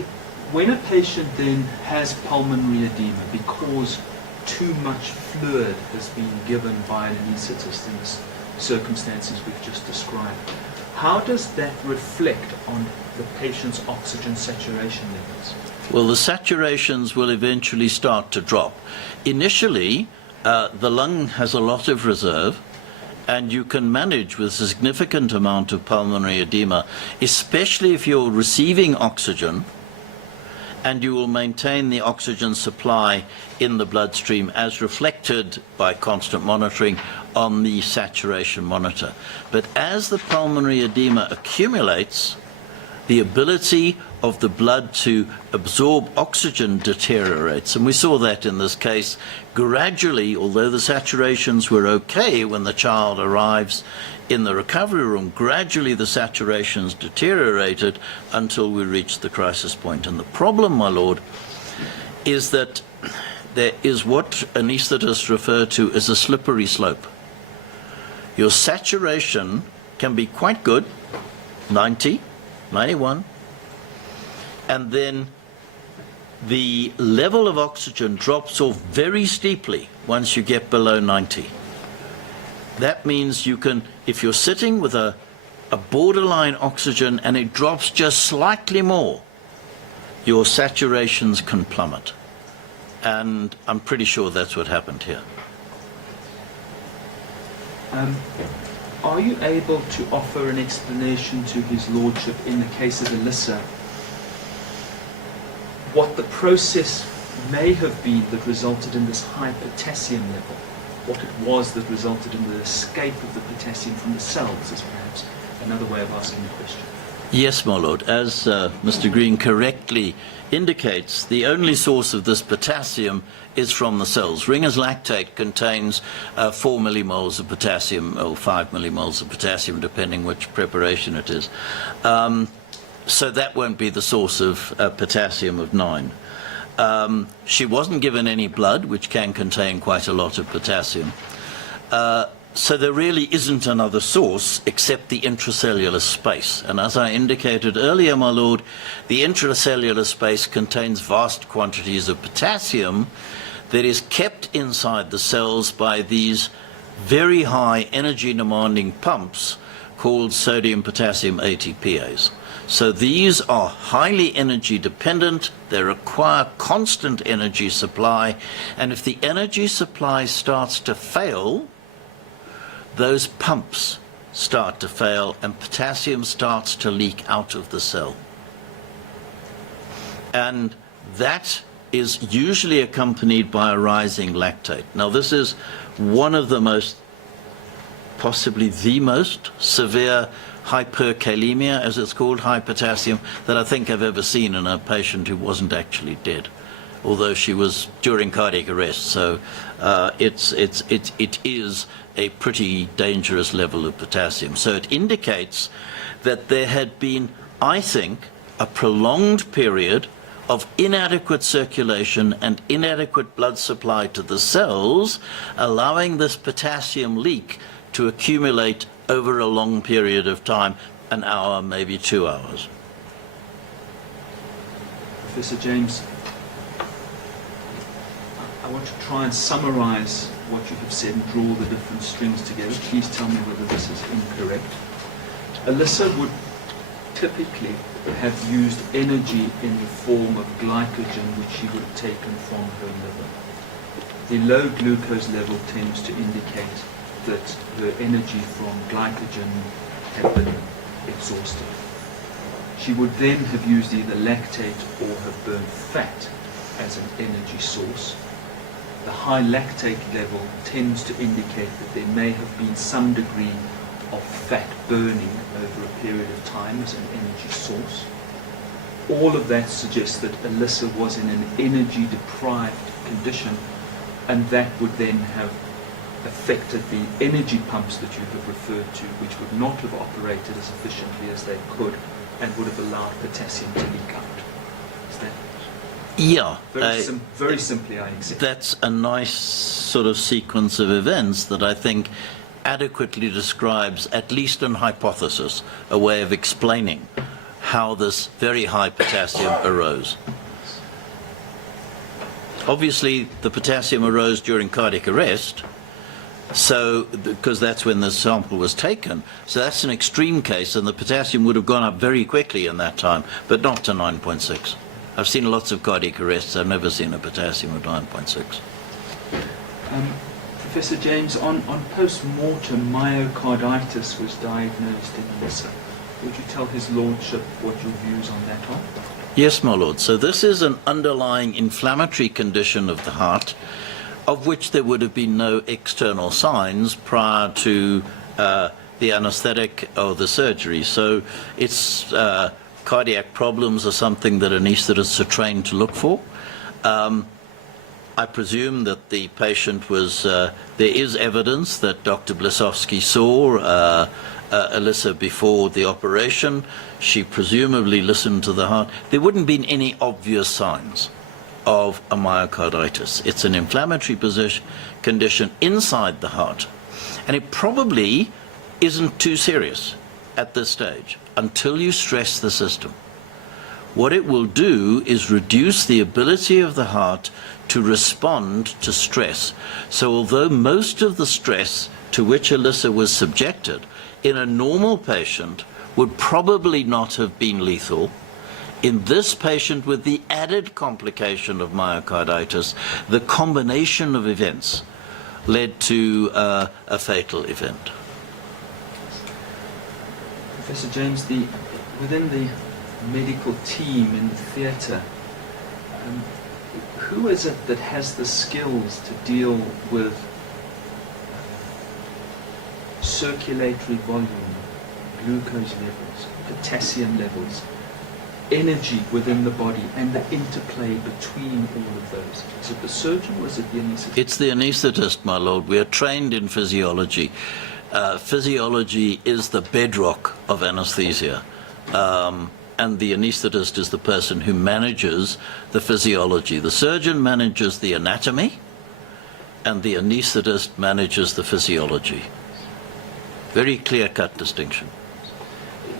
when a patient then has pulmonary edema because too much fluid has been given by an anaesthetist in the circumstances we've just described, how does that reflect on the patient's oxygen saturation levels? Well, the saturations will eventually start to drop. Initially, the lung has a lot of reserve, and you can manage with a significant amount of pulmonary edema, especially if you're receiving oxygen, and you will maintain the oxygen supply in the bloodstream as reflected by constant monitoring on the saturation monitor. But as the pulmonary edema accumulates, the ability of the blood to absorb oxygen deteriorates. And we saw that in this case gradually, although the saturations were okay when the child arrives in the recovery room, gradually the saturations deteriorated until we reached the crisis point. And the problem, my lord, is that there is what anaesthetists refer to as a slippery slope. Your saturation can be quite good, 90, 91, and then the level of oxygen drops off very steeply once you get below 90. That means you can, if you're sitting with a borderline oxygen and it drops just slightly more, your saturations can plummet. And I'm pretty sure that's what happened here. Are you able to offer an explanation to His Lordship in the case of Alyssa what the process may have been that resulted in this high potassium level? What it was that resulted in the escape of the potassium from the cells is perhaps another way of asking the question. Yes, my lord. As Mr. Green correctly indicates, the only source of this potassium is from the cells. Ringer's lactate contains 4 millimoles of potassium, or 5 millimoles of potassium, depending which preparation it is. So that won't be the source of potassium of 9. She wasn't given any blood, which can contain quite a lot of potassium. So there really isn't another source except the intracellular space. And as I indicated earlier, my lord, the intracellular space contains vast quantities of potassium that is kept inside the cells by these very high energy demanding pumps called sodium-potassium ATPase. So these are highly energy dependent, they require constant energy supply, and if the energy supply starts to fail, those pumps start to fail and potassium starts to leak out of the cell. And that is usually accompanied by a rising lactate. Now this is one of the most, possibly the most severe hyperkalemia, as it's called, high potassium, that I think I've ever seen in a patient who wasn't actually dead, although she was during cardiac arrest. So it is a pretty dangerous level of potassium. So it indicates that there had been, I think, a prolonged period of inadequate circulation and inadequate blood supply to the cells, allowing this potassium leak to accumulate over a long period of time, an hour, maybe 2 hours. Professor James, I want to try and summarize what you have said and draw the different strings together. Please tell me whether this is incorrect. Alyssa would typically have used energy in the form of glycogen, which she would have taken from her liver. The low glucose level tends to indicate that her energy from glycogen had been exhausted. She would then have used either lactate or have burned fat as an energy source. The high lactate level tends to indicate that there may have been some degree of fat burning over a period of time as an energy source. All of that suggests that Alyssa was in an energy deprived condition, and that would then have affected the energy pumps that you have referred to, which would not have operated as efficiently as they could and would have allowed potassium to leak out. Is that? Yeah. Very simply, I accept. That's a nice sort of sequence of events that I think adequately describes, at least an hypothesis, a way of explaining how this very high potassium arose. Obviously, the potassium arose during cardiac arrest, so because that's when the sample was taken. So that's an extreme case, and the potassium would have gone up very quickly in that time, but not to 9.6. I've seen lots of cardiac arrests. I've never seen a potassium of 9.6. Professor James, on post-mortem, myocarditis was diagnosed in Alyssa. Would you tell his lordship what your views on that are? Yes, my lord. So this is an underlying inflammatory condition of the heart, of which there would have been no external signs prior to the anesthetic or the surgery. So it's cardiac problems are something that anaesthetists are trained to look for. I presume that the patient was, there is evidence that Dr. Blisowski saw Alyssa before the operation. She presumably listened to the heart. There wouldn't have been any obvious signs of a myocarditis. It's an inflammatory condition inside the heart, and it probably isn't too serious at this stage until you stress the system. What it will do is reduce the ability of the heart to respond to stress. So although most of the stress to which Alyssa was subjected in a normal patient would probably not have been lethal, in this patient with the added complication of myocarditis, the combination of events led to a fatal event. Professor James, within the medical team in the theatre, who is it that has the skills to deal with circulatory volume, glucose levels, potassium levels, energy within the body, and the interplay between all of those? Is it the surgeon or is it the anaesthetist? It's the anaesthetist, my lord. We are trained in physiology. Physiology is the bedrock of anesthesia. And the anaesthetist is the person who manages the physiology. The surgeon manages the anatomy, and the anaesthetist manages the physiology. Very clear-cut distinction.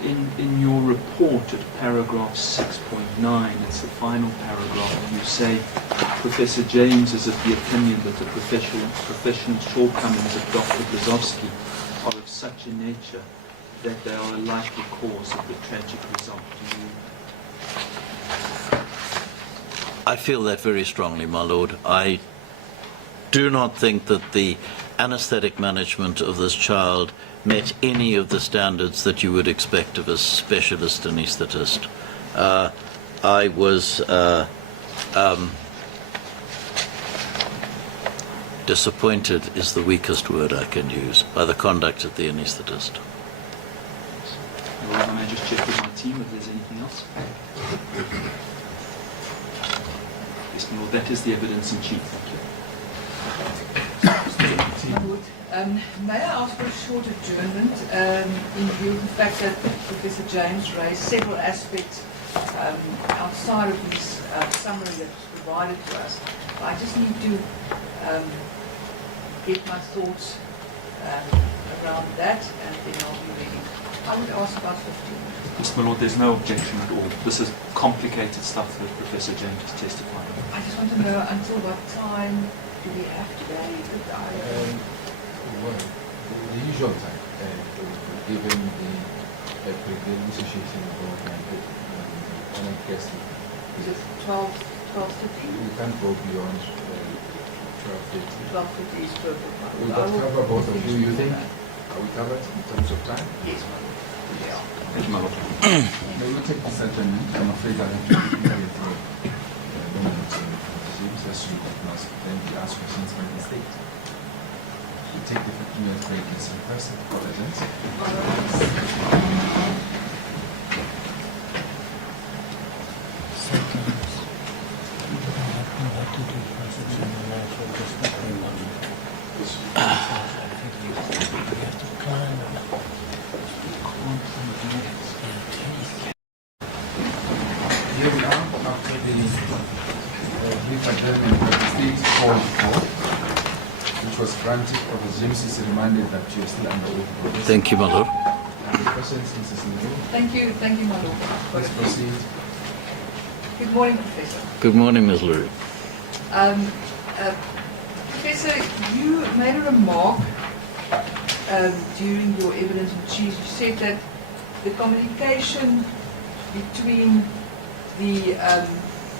In your report at paragraph 6.9, it's the final paragraph, you say, Professor James is of the opinion that the professional shortcomings of Dr. Blisowski are of such a nature that they are a likely cause of the tragic result. I feel that very strongly, my lord. I do not think that the anesthetic management of this child met any of the standards that you would expect of a specialist anaesthetist. I was disappointed is the weakest word I can use by the conduct of the anaesthetist. Well, I just check with my team if there's anything else. Yes, my lord, that is the evidence in chief. Thank you. My lord, may I ask for a short adjournment in view of the fact that Professor James raised several aspects outside of his summary that was provided to us. I just need to get my thoughts around that, and then I'll be ready. I would ask about 15 minutes. Yes, my lord, there's no objection at all. This is complicated stuff that Professor James has testified on. I just want to know until what time do we have today? Well, the usual time, given the association of and guest. Is it 12:15? We can't go beyond 12:30. 12:50 is perfect. Will that cover both of you, you think? Are we covered in terms of time? Yes, my lord. Yeah. Thank you, my lord. May we take this adjournment? I'm afraid I have to leave it for as you must then be asked questions by the state. We take the 15-minute break as requested. Here we are after the 2004, which was granted. Professor James is reminded that you are still under oath. Professor. Thank you, my lord. Any questions, Mrs. Ngu? Thank you, my Lord. Please proceed. Good morning, Professor. Good morning, Ms. Lurie. Professor, you made a remark during your evidence in chief. You said that the communication between the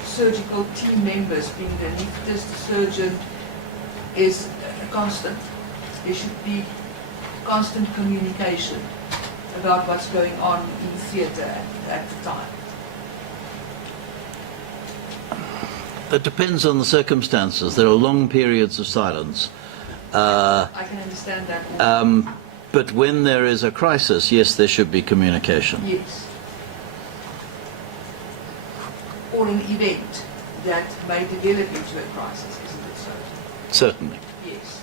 surgical team members, being the anesthetist, the surgeon, is constant. There should be constant communication about what's going on in theatre at the time. It depends on the circumstances. There are long periods of silence. I can understand that. But when there is a crisis, yes, there should be communication. Yes. Or an event that may develop into a crisis, isn't it so? Certainly. Yes.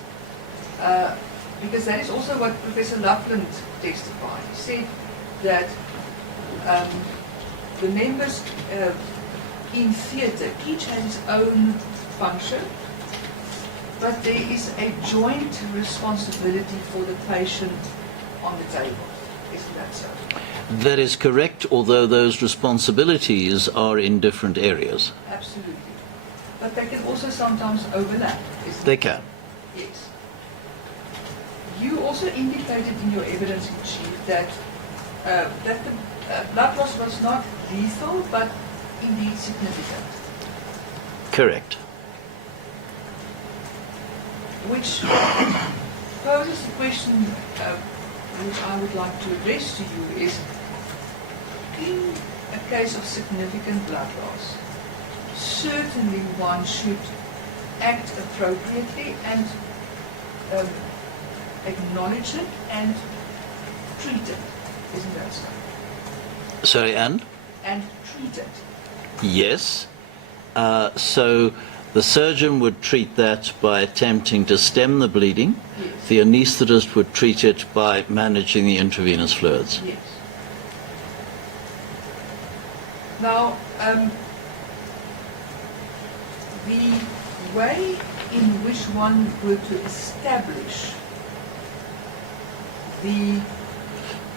Because that is also what Professor Loveland testified. He said that the members in theatre, each has its own function, but there is a joint responsibility for the patient on the table. Isn't that so? That is correct, although those responsibilities are in different areas. Absolutely. But they can also sometimes overlap, isn't They it? can. Yes. You also indicated in your evidence in chief that that the blood loss was not lethal, but indeed significant. Correct. Which poses a question which I would like to address to you is, in a case of significant blood loss, certainly one should act appropriately and acknowledge it and treat it. Isn't that so? Sorry, and? And treat it. Yes. So the surgeon would treat that by attempting to stem the bleeding. Yes. The anaesthetist would treat it by managing the intravenous fluids. Yes. Now, the way in which one were to establish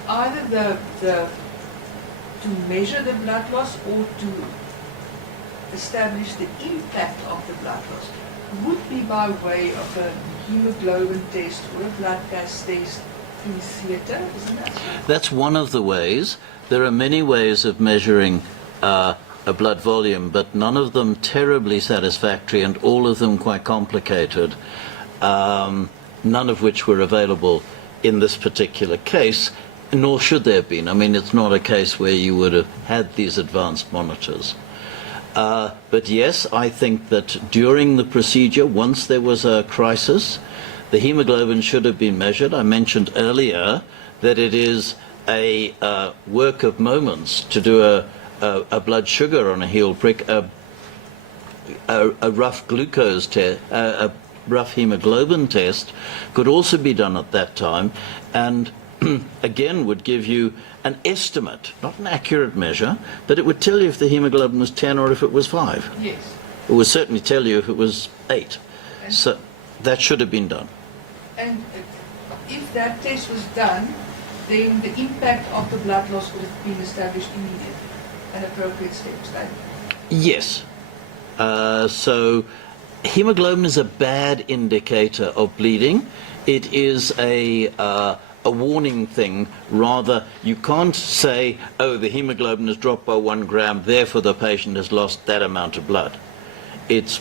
either to measure the blood loss or to establish the impact of the blood loss would be by way of a hemoglobin test or a blood gas test in theatre, isn't that so? That's one of the ways. There are many ways of measuring a blood volume, but none of them terribly satisfactory and all of them quite complicated, none of which were available in this particular case, nor should there have been. I mean, it's not a case where you would have had these advanced monitors. But yes, I think that during the procedure, once there was a crisis, the hemoglobin should have been measured. I mentioned earlier that it is a work of moments to do a blood sugar on a heel prick, a rough glucose test, a rough hemoglobin test could also be done at that time, and again would give you an estimate, not an accurate measure, but it would tell you if the hemoglobin was 10 or if it was 5. Yes. It would certainly tell you if it was 8. So that should have been done. And if that test was done, then the impact of the blood loss would have been established immediately, an appropriate step taken. Yes. So hemoglobin is a bad indicator of bleeding. It is a warning thing. Rather, you can't say, oh, the hemoglobin has dropped by 1 gram, therefore the patient has lost that amount of blood. It's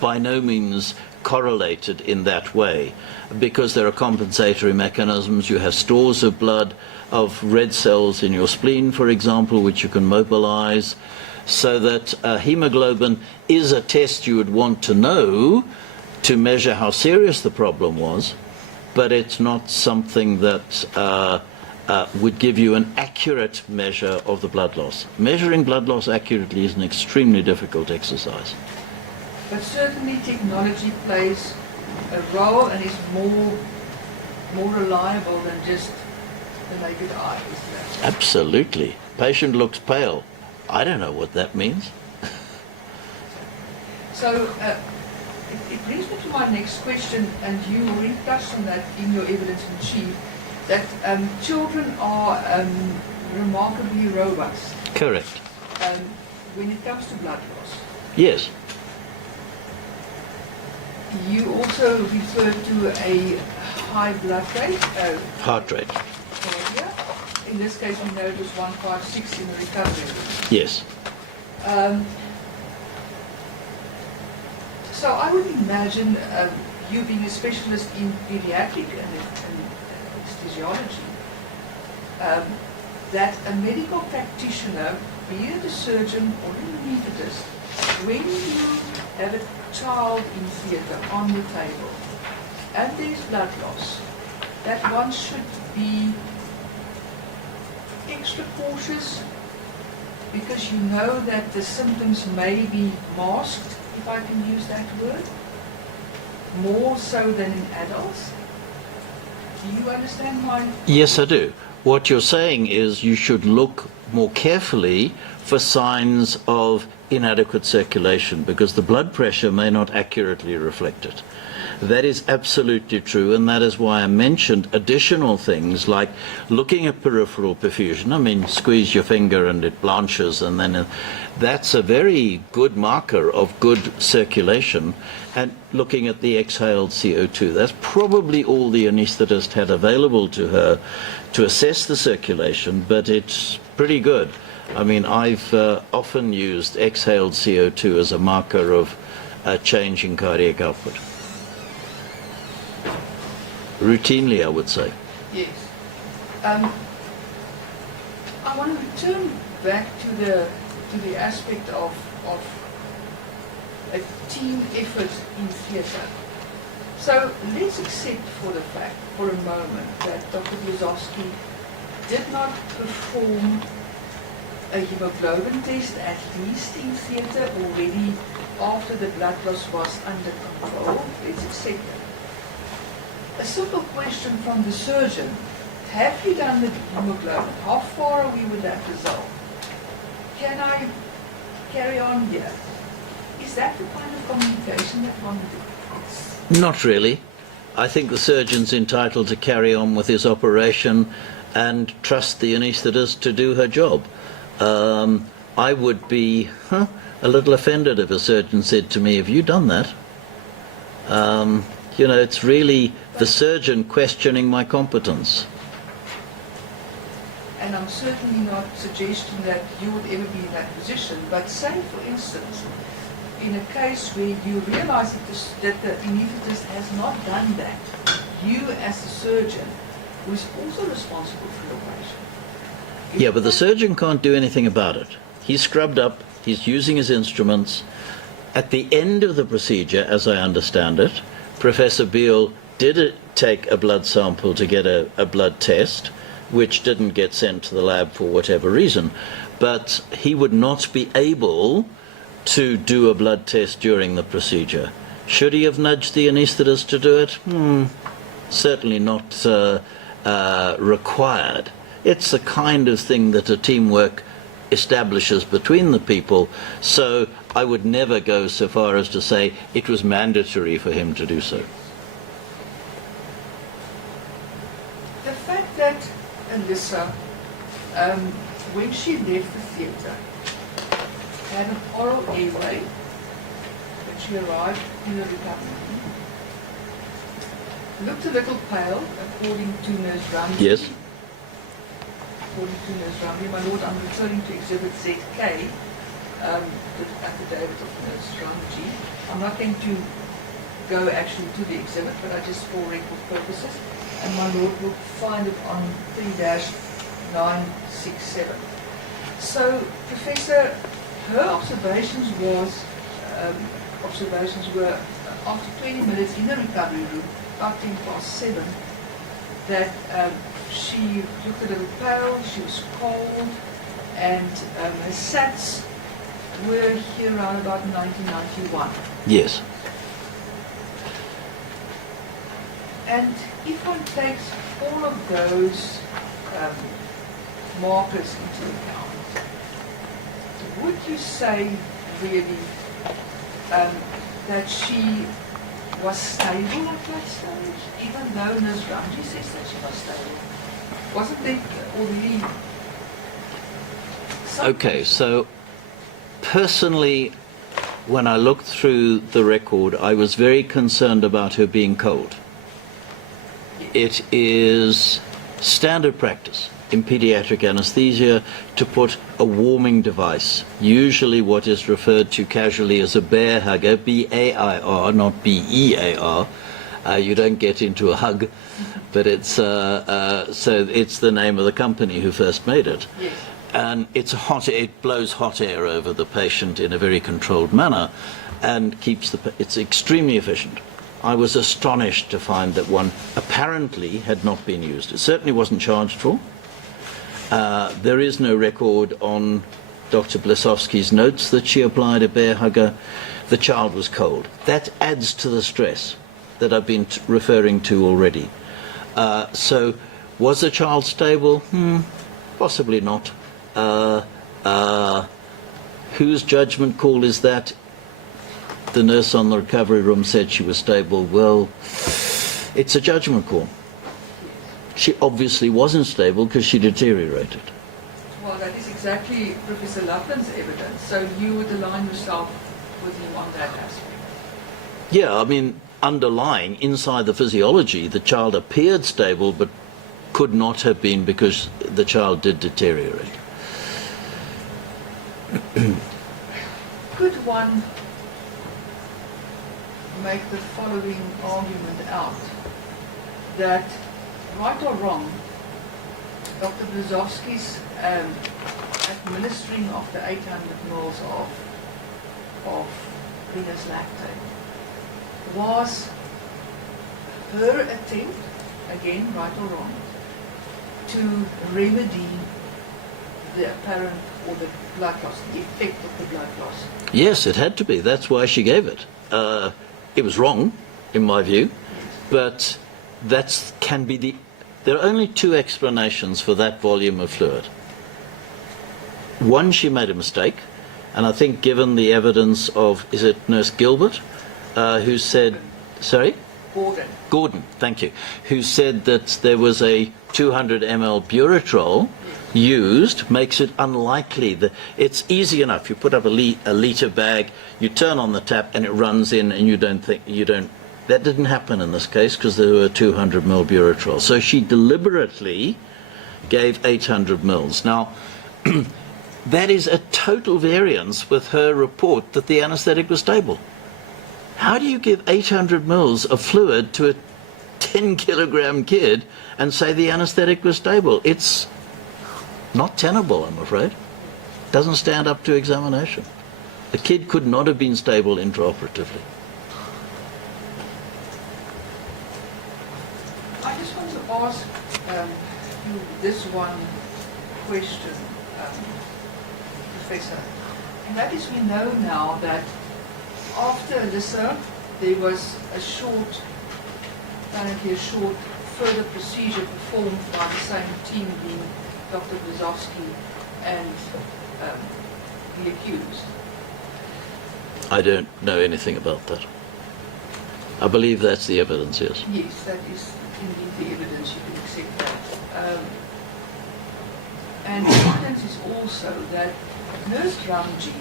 by no means correlated in that way, because there are compensatory mechanisms. You have stores of blood, of red cells in your spleen, for example, which you can mobilize, so that hemoglobin is a test you would want to know to measure how serious the problem was, but it's not something that would give you an accurate measure of the blood loss. Measuring blood loss accurately is an extremely difficult exercise. But certainly technology plays a role and is more reliable than just the naked eye, isn't it? Absolutely. Patient looks pale. I don't know what that means. So it brings me to my next question, and you already touched on that in your evidence in chief, that children are remarkably robust Correct. when it comes to blood loss. Yes. You also refer to a high blood rate, Heart rate. cardia. In this case, we know it was 156 in the recovery room. Yes. So I would imagine you being a specialist in pediatric and anesthesiology, that a medical practitioner, be it a surgeon or an anesthetist, when you have a child in theatre on the table and there's blood loss, that one should be extra cautious because you know that the symptoms may be masked, if I can use that word, more so than in adults. Do you understand my... Yes, I do. What you're saying is you should look more carefully for signs of inadequate circulation because the blood pressure may not accurately reflect it. That is absolutely true, and that is why I mentioned additional things like looking at peripheral perfusion. I mean, squeeze your finger and it blanches, and then that's a very good marker of good circulation. And looking at the exhaled CO2, that's probably all the anaesthetist had available to her to assess the circulation, but it's pretty good. I mean, I've often used exhaled CO2 as a marker of a change in cardiac output. Routinely, I would say. Yes. I want to return back to the aspect of a team effort in theatre. So let's accept for the fact, for a moment, that Dr. Blazowski did not perform a hemoglobin test, at least in theatre, already after the blood loss was under control. Let's accept that. A simple question from the surgeon: have you done the hemoglobin? How far are we with that result? Can I carry on here? Is that the kind of communication that one does? Not really. I think the surgeon's entitled to carry on with his operation and trust the anaesthetist to do her job. I would be a little offended if a surgeon said to me, "Have you done that?" You know, it's really the surgeon questioning my competence. And I'm certainly not suggesting that you would ever be in that position, but say, for instance, in a case where you realize that the anaesthetist has not done that, you as the surgeon, who is also responsible for your patient. Yeah, but the surgeon can't do anything about it. He's scrubbed up, he's using his instruments. At the end of the procedure, as I understand it, Professor Beale did take a blood sample to get a blood test, which didn't get sent to the lab for whatever reason. But he would not be able to do a blood test during the procedure. Should he have nudged the anaesthetist to do it? Certainly not required. It's the kind of thing that a teamwork establishes between the people, so I would never go so far as to say it was mandatory for him to do so. The fact that Alyssa, when she left the theatre, had an oral airway when she arrived in the recovery room, looked a little pale, according to Nurse Ramsey. Yes. According to Nurse Ramsey, my lord, I'm referring to Exhibit ZK, the affidavit of Nurse Ramsey. I'm not going to go actually to the exhibit, but I just for record purposes, and my lord will find it on 3-967. So, Professor, her observations were after 20 minutes in the recovery room, about 7:10, that she looked a little pale, she was cold, and her SATs were here around about 1991. Yes. And if one takes all of those markers into account, would you say really that she was stable at that stage, even though Nurse Ramji says that she was stable? Wasn't there already something? Okay, so personally, when I looked through the record, I was very concerned about her being cold. It is standard practice in pediatric anesthesia to put a warming device, usually what is referred to casually as a bear hugger, B-A-I-R, not B-E-A-R. You don't get into a hug, but it's so it's the name of the company who first made it. Yes. And it's it blows hot air over the patient in a very controlled manner and keeps it's extremely efficient. I was astonished to find that one apparently had not been used. It certainly wasn't charged for. There is no record on Dr. Blisowski's notes that she applied a bear hugger. The child was cold. That adds to the stress that I've been referring to already. So was the child stable? Possibly not. Whose judgment call is that? The nurse on the recovery room said she was stable. Well, it's a judgment call. She obviously wasn't stable because she deteriorated. Well, that is exactly Professor Lapland's evidence. So you would align yourself with him on that aspect? Yeah, I mean, underlying inside the physiology, the child appeared stable but could not have been because the child did deteriorate. Could one make the following argument out, that, right or wrong, Dr. Blisowski's administering of the 800 ml of venous lactate was her attempt, again, right or wrong, to remedy the apparent or the blood loss, the effect of the blood loss? Yes, it had to be. That's why she gave it. It was wrong, in my view, but can be there are only two explanations for that volume of fluid. One, she made a mistake, and I think given the evidence of, is it Nurse Gilbert, who said, sorry? Gordon, thank you, who said that there was a 200 ml Buretrol used, makes it unlikely that it's easy enough. You put up a litre bag, you turn on the tap and it runs in, and that didn't happen in this case because there were 200 ml Buretrol. So she deliberately gave 800 mils. Now, that is a total variance with her report that the anesthetic was stable. How do you give 800 mils of fluid to a 10-kilogram kid and say the anesthetic was stable? It's not tenable, I'm afraid. Doesn't stand up to examination. The kid could not have been stable intraoperatively. I just want to ask you this one question, Professor. And that is, we know now that after Alyssa, there was apparently a short further procedure performed by the same team, being Dr. Blisowski and the accused. I don't know anything about that. I believe that's the evidence, yes. Yes, that is indeed the evidence. You can accept that. And the evidence is also that Nurse Ramji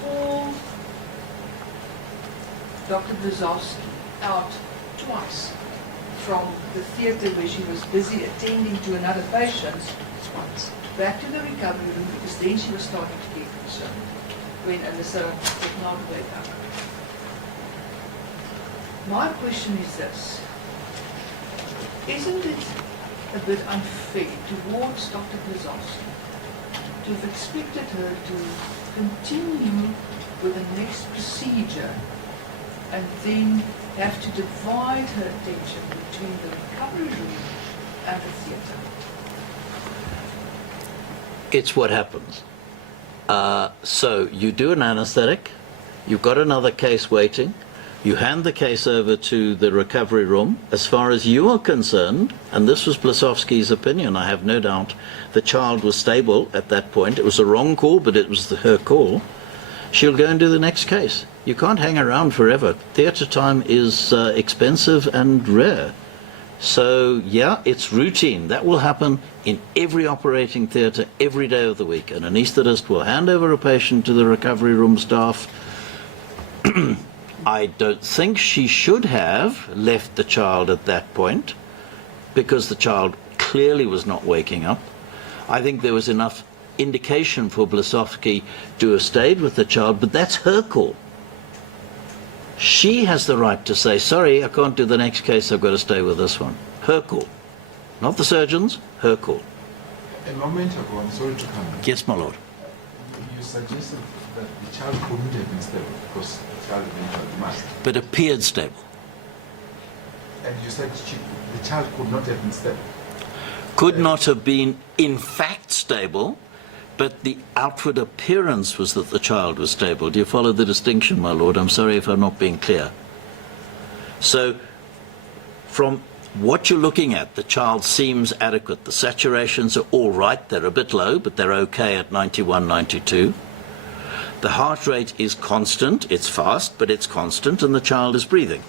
called Dr. Blisowski out twice from the theatre where she was busy attending to another patient, back to the recovery room, because then she was starting to get concerned when Alyssa did not wake up. My question is this: isn't it a bit unfair towards Dr. Blisowski to have expected her to continue with the next procedure and then have to divide her attention between the recovery room and the theatre? It's what happens. So you do an anesthetic, you've got another case waiting, you hand the case over to the recovery room. As far as you are concerned, and this was Blisowski's opinion, I have no doubt, the child was stable at that point. It was a wrong call, but it was her call. she'll go and do the next case. You can't hang around forever. Theatre time is expensive and rare. So, yeah, it's routine. That will happen in every operating theatre every day of the week. An anaesthetist will hand over a patient to the recovery room staff. I don't think she should have left the child at that point, because the child clearly was not waking up. I think there was enough indication for Blasowski to have stayed with the child, but that's her call. She has the right to say, sorry, I can't do the next case, I've got to stay with this one. Her call. Not the surgeon's, her call. A moment ago, I'm sorry to come in. Yes, my lord. You suggested that the child couldn't have been stable because the child eventually must. But appeared stable. And you said the child could not have been stable. Could not have been in fact stable, but the outward appearance was that the child was stable. Do you follow the distinction, my lord? I'm sorry if I'm not being clear. So, from what you're looking at, the child seems adequate. The saturations are all right. They're a bit low, but they're okay at 91, 92. The heart rate is constant. It's fast, but it's constant, and the child is breathing.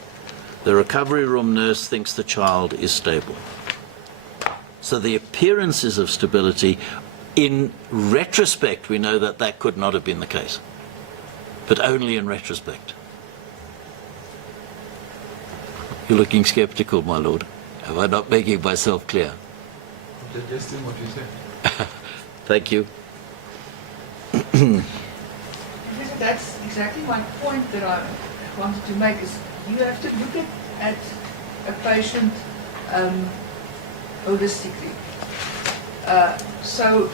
The recovery room nurse thinks the child is stable. So the appearances of stability, in retrospect, we know that that could not have been the case, but only in retrospect. You're looking skeptical, my lord. Am I not making myself clear? I'm digesting what you said. Thank you. Professor, that's exactly my point that I wanted to make, is you have to look at a patient holistically. So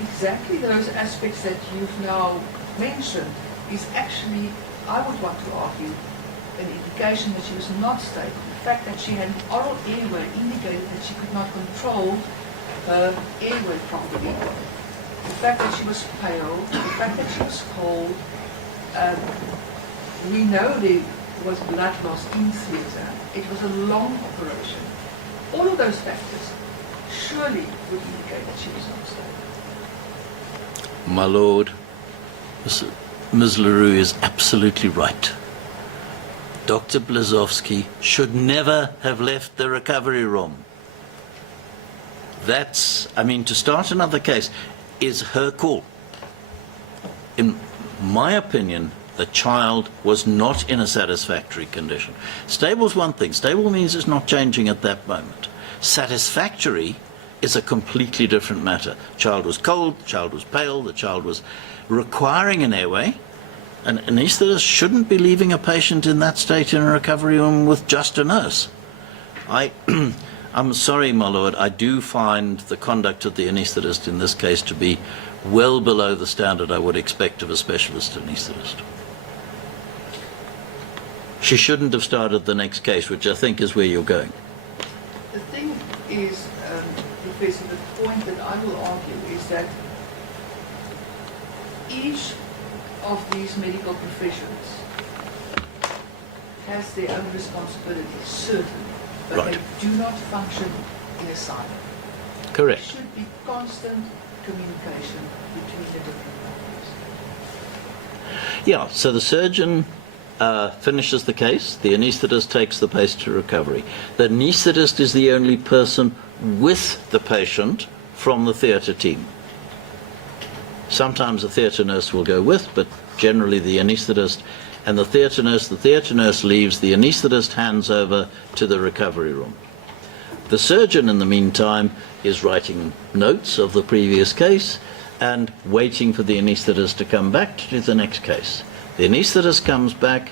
exactly those aspects that you've now mentioned is actually, I would want to argue, an indication that she was not stable. The fact that she had oral airway indicated that she could not control her airway properly. The fact that she was pale, the fact that she was cold, we know there was blood loss in theatre. It was a long operation. All of those factors surely would indicate that she was not stable. My lord, Ms. LaRue is absolutely right. Dr. Blasowski should never have left the recovery room. That's, I mean, to start another case is her call. In my opinion, the child was not in a satisfactory condition. Stable's one thing. Stable means it's not changing at that moment. Satisfactory is a completely different matter. Child was cold, the child was pale, the child was requiring an airway. An anaesthetist shouldn't be leaving a patient in that state in a recovery room with just a nurse. I'm sorry, my lord, I do find the conduct of the anaesthetist in this case to be well below the standard I would expect of a specialist anaesthetist. She shouldn't have started the next case, which I think is where you're going. The thing is, Professor, the point that I will argue is that each of these medical professions has their own responsibilities, certainly, but Right. they do not function in a silo. Correct. There should be constant communication between the different parties. Yeah, so the surgeon finishes the case, the anaesthetist takes the patient to recovery. The anaesthetist is the only person with the patient from the theatre team. Sometimes the theatre nurse will go with, but generally the anaesthetist and the theatre nurse leaves, the anaesthetist hands over to the recovery room. The surgeon, in the meantime, is writing notes of the previous case and waiting for the anaesthetist to come back to do the next case. The anaesthetist comes back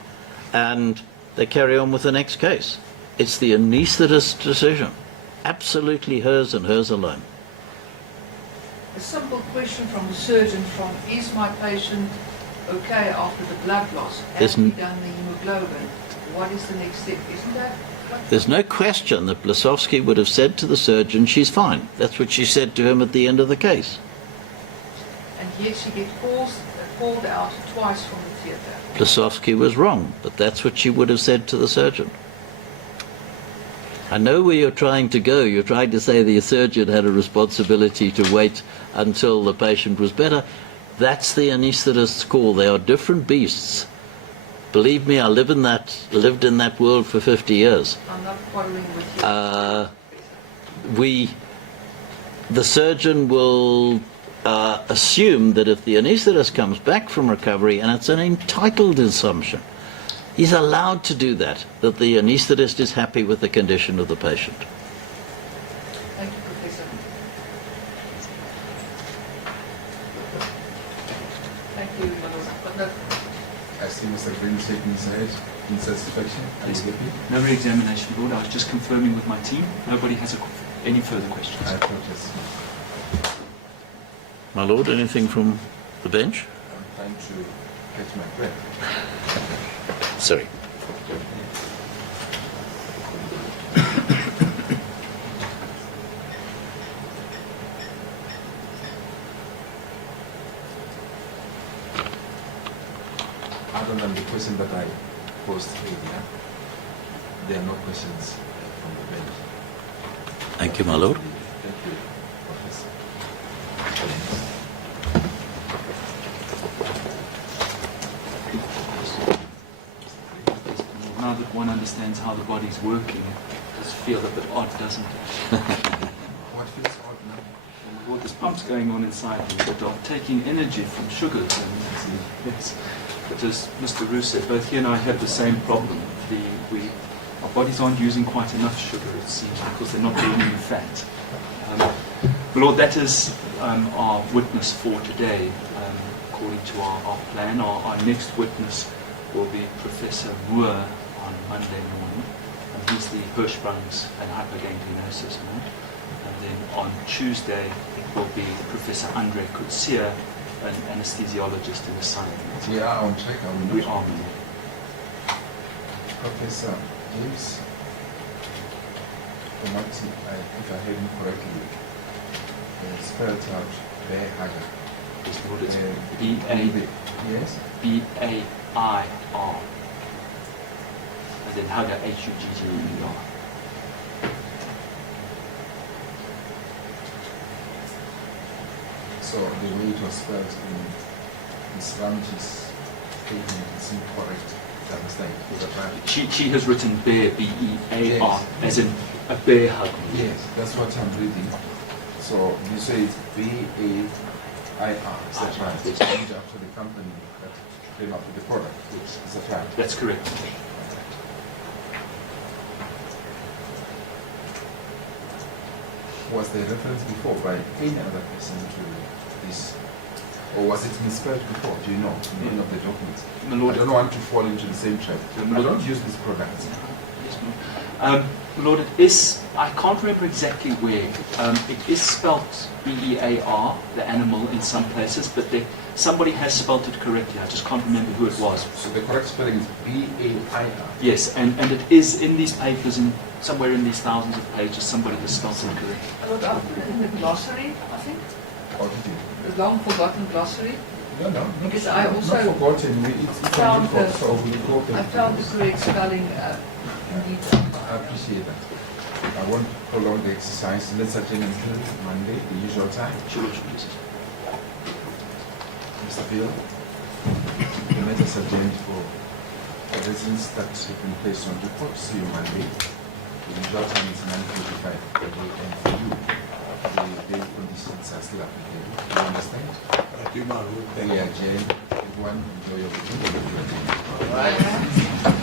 and they carry on with the next case. It's the anaesthetist's decision. Absolutely hers and hers alone. A simple question from the surgeon is my patient okay after the blood loss? Have we done the hemoglobin? What is the next step? Isn't that what? There's no question that Blasowski would have said to the surgeon, she's fine. That's what she said to him at the end of the case. And yet she gets called out twice from the theatre. Blasowski was wrong, but that's what she would have said to the surgeon. I know where you're trying to go. You're trying to say the surgeon had a responsibility to wait until the patient was better. That's the anaesthetist's call. They are different beasts. Believe me, I lived in that world for 50 years. I'm not following with you. The surgeon will assume that if the anaesthetist comes back from recovery, and it's an entitled assumption, he's allowed to do that the anaesthetist is happy with the condition of the patient. Thank you, Professor. Thank you, Malona. I see Mr. Green shaking his head in satisfaction. Are you happy? No re-examination, Lord. I was just confirming with my team. Nobody has any further questions. I protest. My lord, anything from the bench? I'm trying to catch my breath. Sorry. Other than the question that I posed earlier, there are no questions from the bench. Thank you, my lord. Thank you, Professor. Now that one understands how the body's working, it does feel a bit odd, doesn't it? What feels odd now? Well, there's pumps going on inside me that are taking energy from sugars. And yes, but as Mr. Roos said, both he and I have the same problem. Our bodies aren't using quite enough sugar, it seems, because they're not burning the fat. Lord, that is our witness for today. According to our plan, our next witness will be Professor Moore on Monday morning. And he's the Hirschsprung's and hyperganglionosis one. And then on Tuesday it will be Professor Andre Kutsia, an anesthesiologist in the science. We are on track, are we not? We are. Professor James, from what if I heard him correctly, spelled out very hard. Yes, Lord, it's Yes? B-A-I-R. And then Haga, H-U-G-G-E-R. So the way it was spelled in Ramji's statement is incorrect. I understand. Is that right? She has written bear, B-E-A-R, Yes. as in a bear hug. Yes, that's what I'm reading. So you say it's B-A-I-R. Is that right? Yes. Named after the company that came up with the product. Yes. Is that right? That's correct. Was there reference before by any other person to this? Or was it misspelled before? Do you know? In any of the documents? My Lord, I don't want to fall into the same trap. I don't use these products. Yes, my Lord, it is, I can't remember exactly where. It is spelt B-E-A-R, the animal, in some places, but somebody has spelt it correctly. I just can't remember who it was. So the correct spelling is B-A-I-R. Yes, and it is in these papers, somewhere in these thousands of pages, somebody has spelt it correctly. Lord, I'll put it in the glossary, I think. Or did you? The long forgotten glossary. No, no. Because I also not forgotten. It's found on record, the- so we go I found the correct spelling indeed. I appreciate that. I won't prolong the exercise. Let's attend until Monday, the usual time. Sure, yes. Mr. Beale, the matter is adjourned for the reasons that have been placed on report. See you Monday. The usual time is 9:45 a.m. for you. The day conditions are still applicable. Do you understand? I do, my lord. We adjourn. Everyone enjoy your weekend. Right.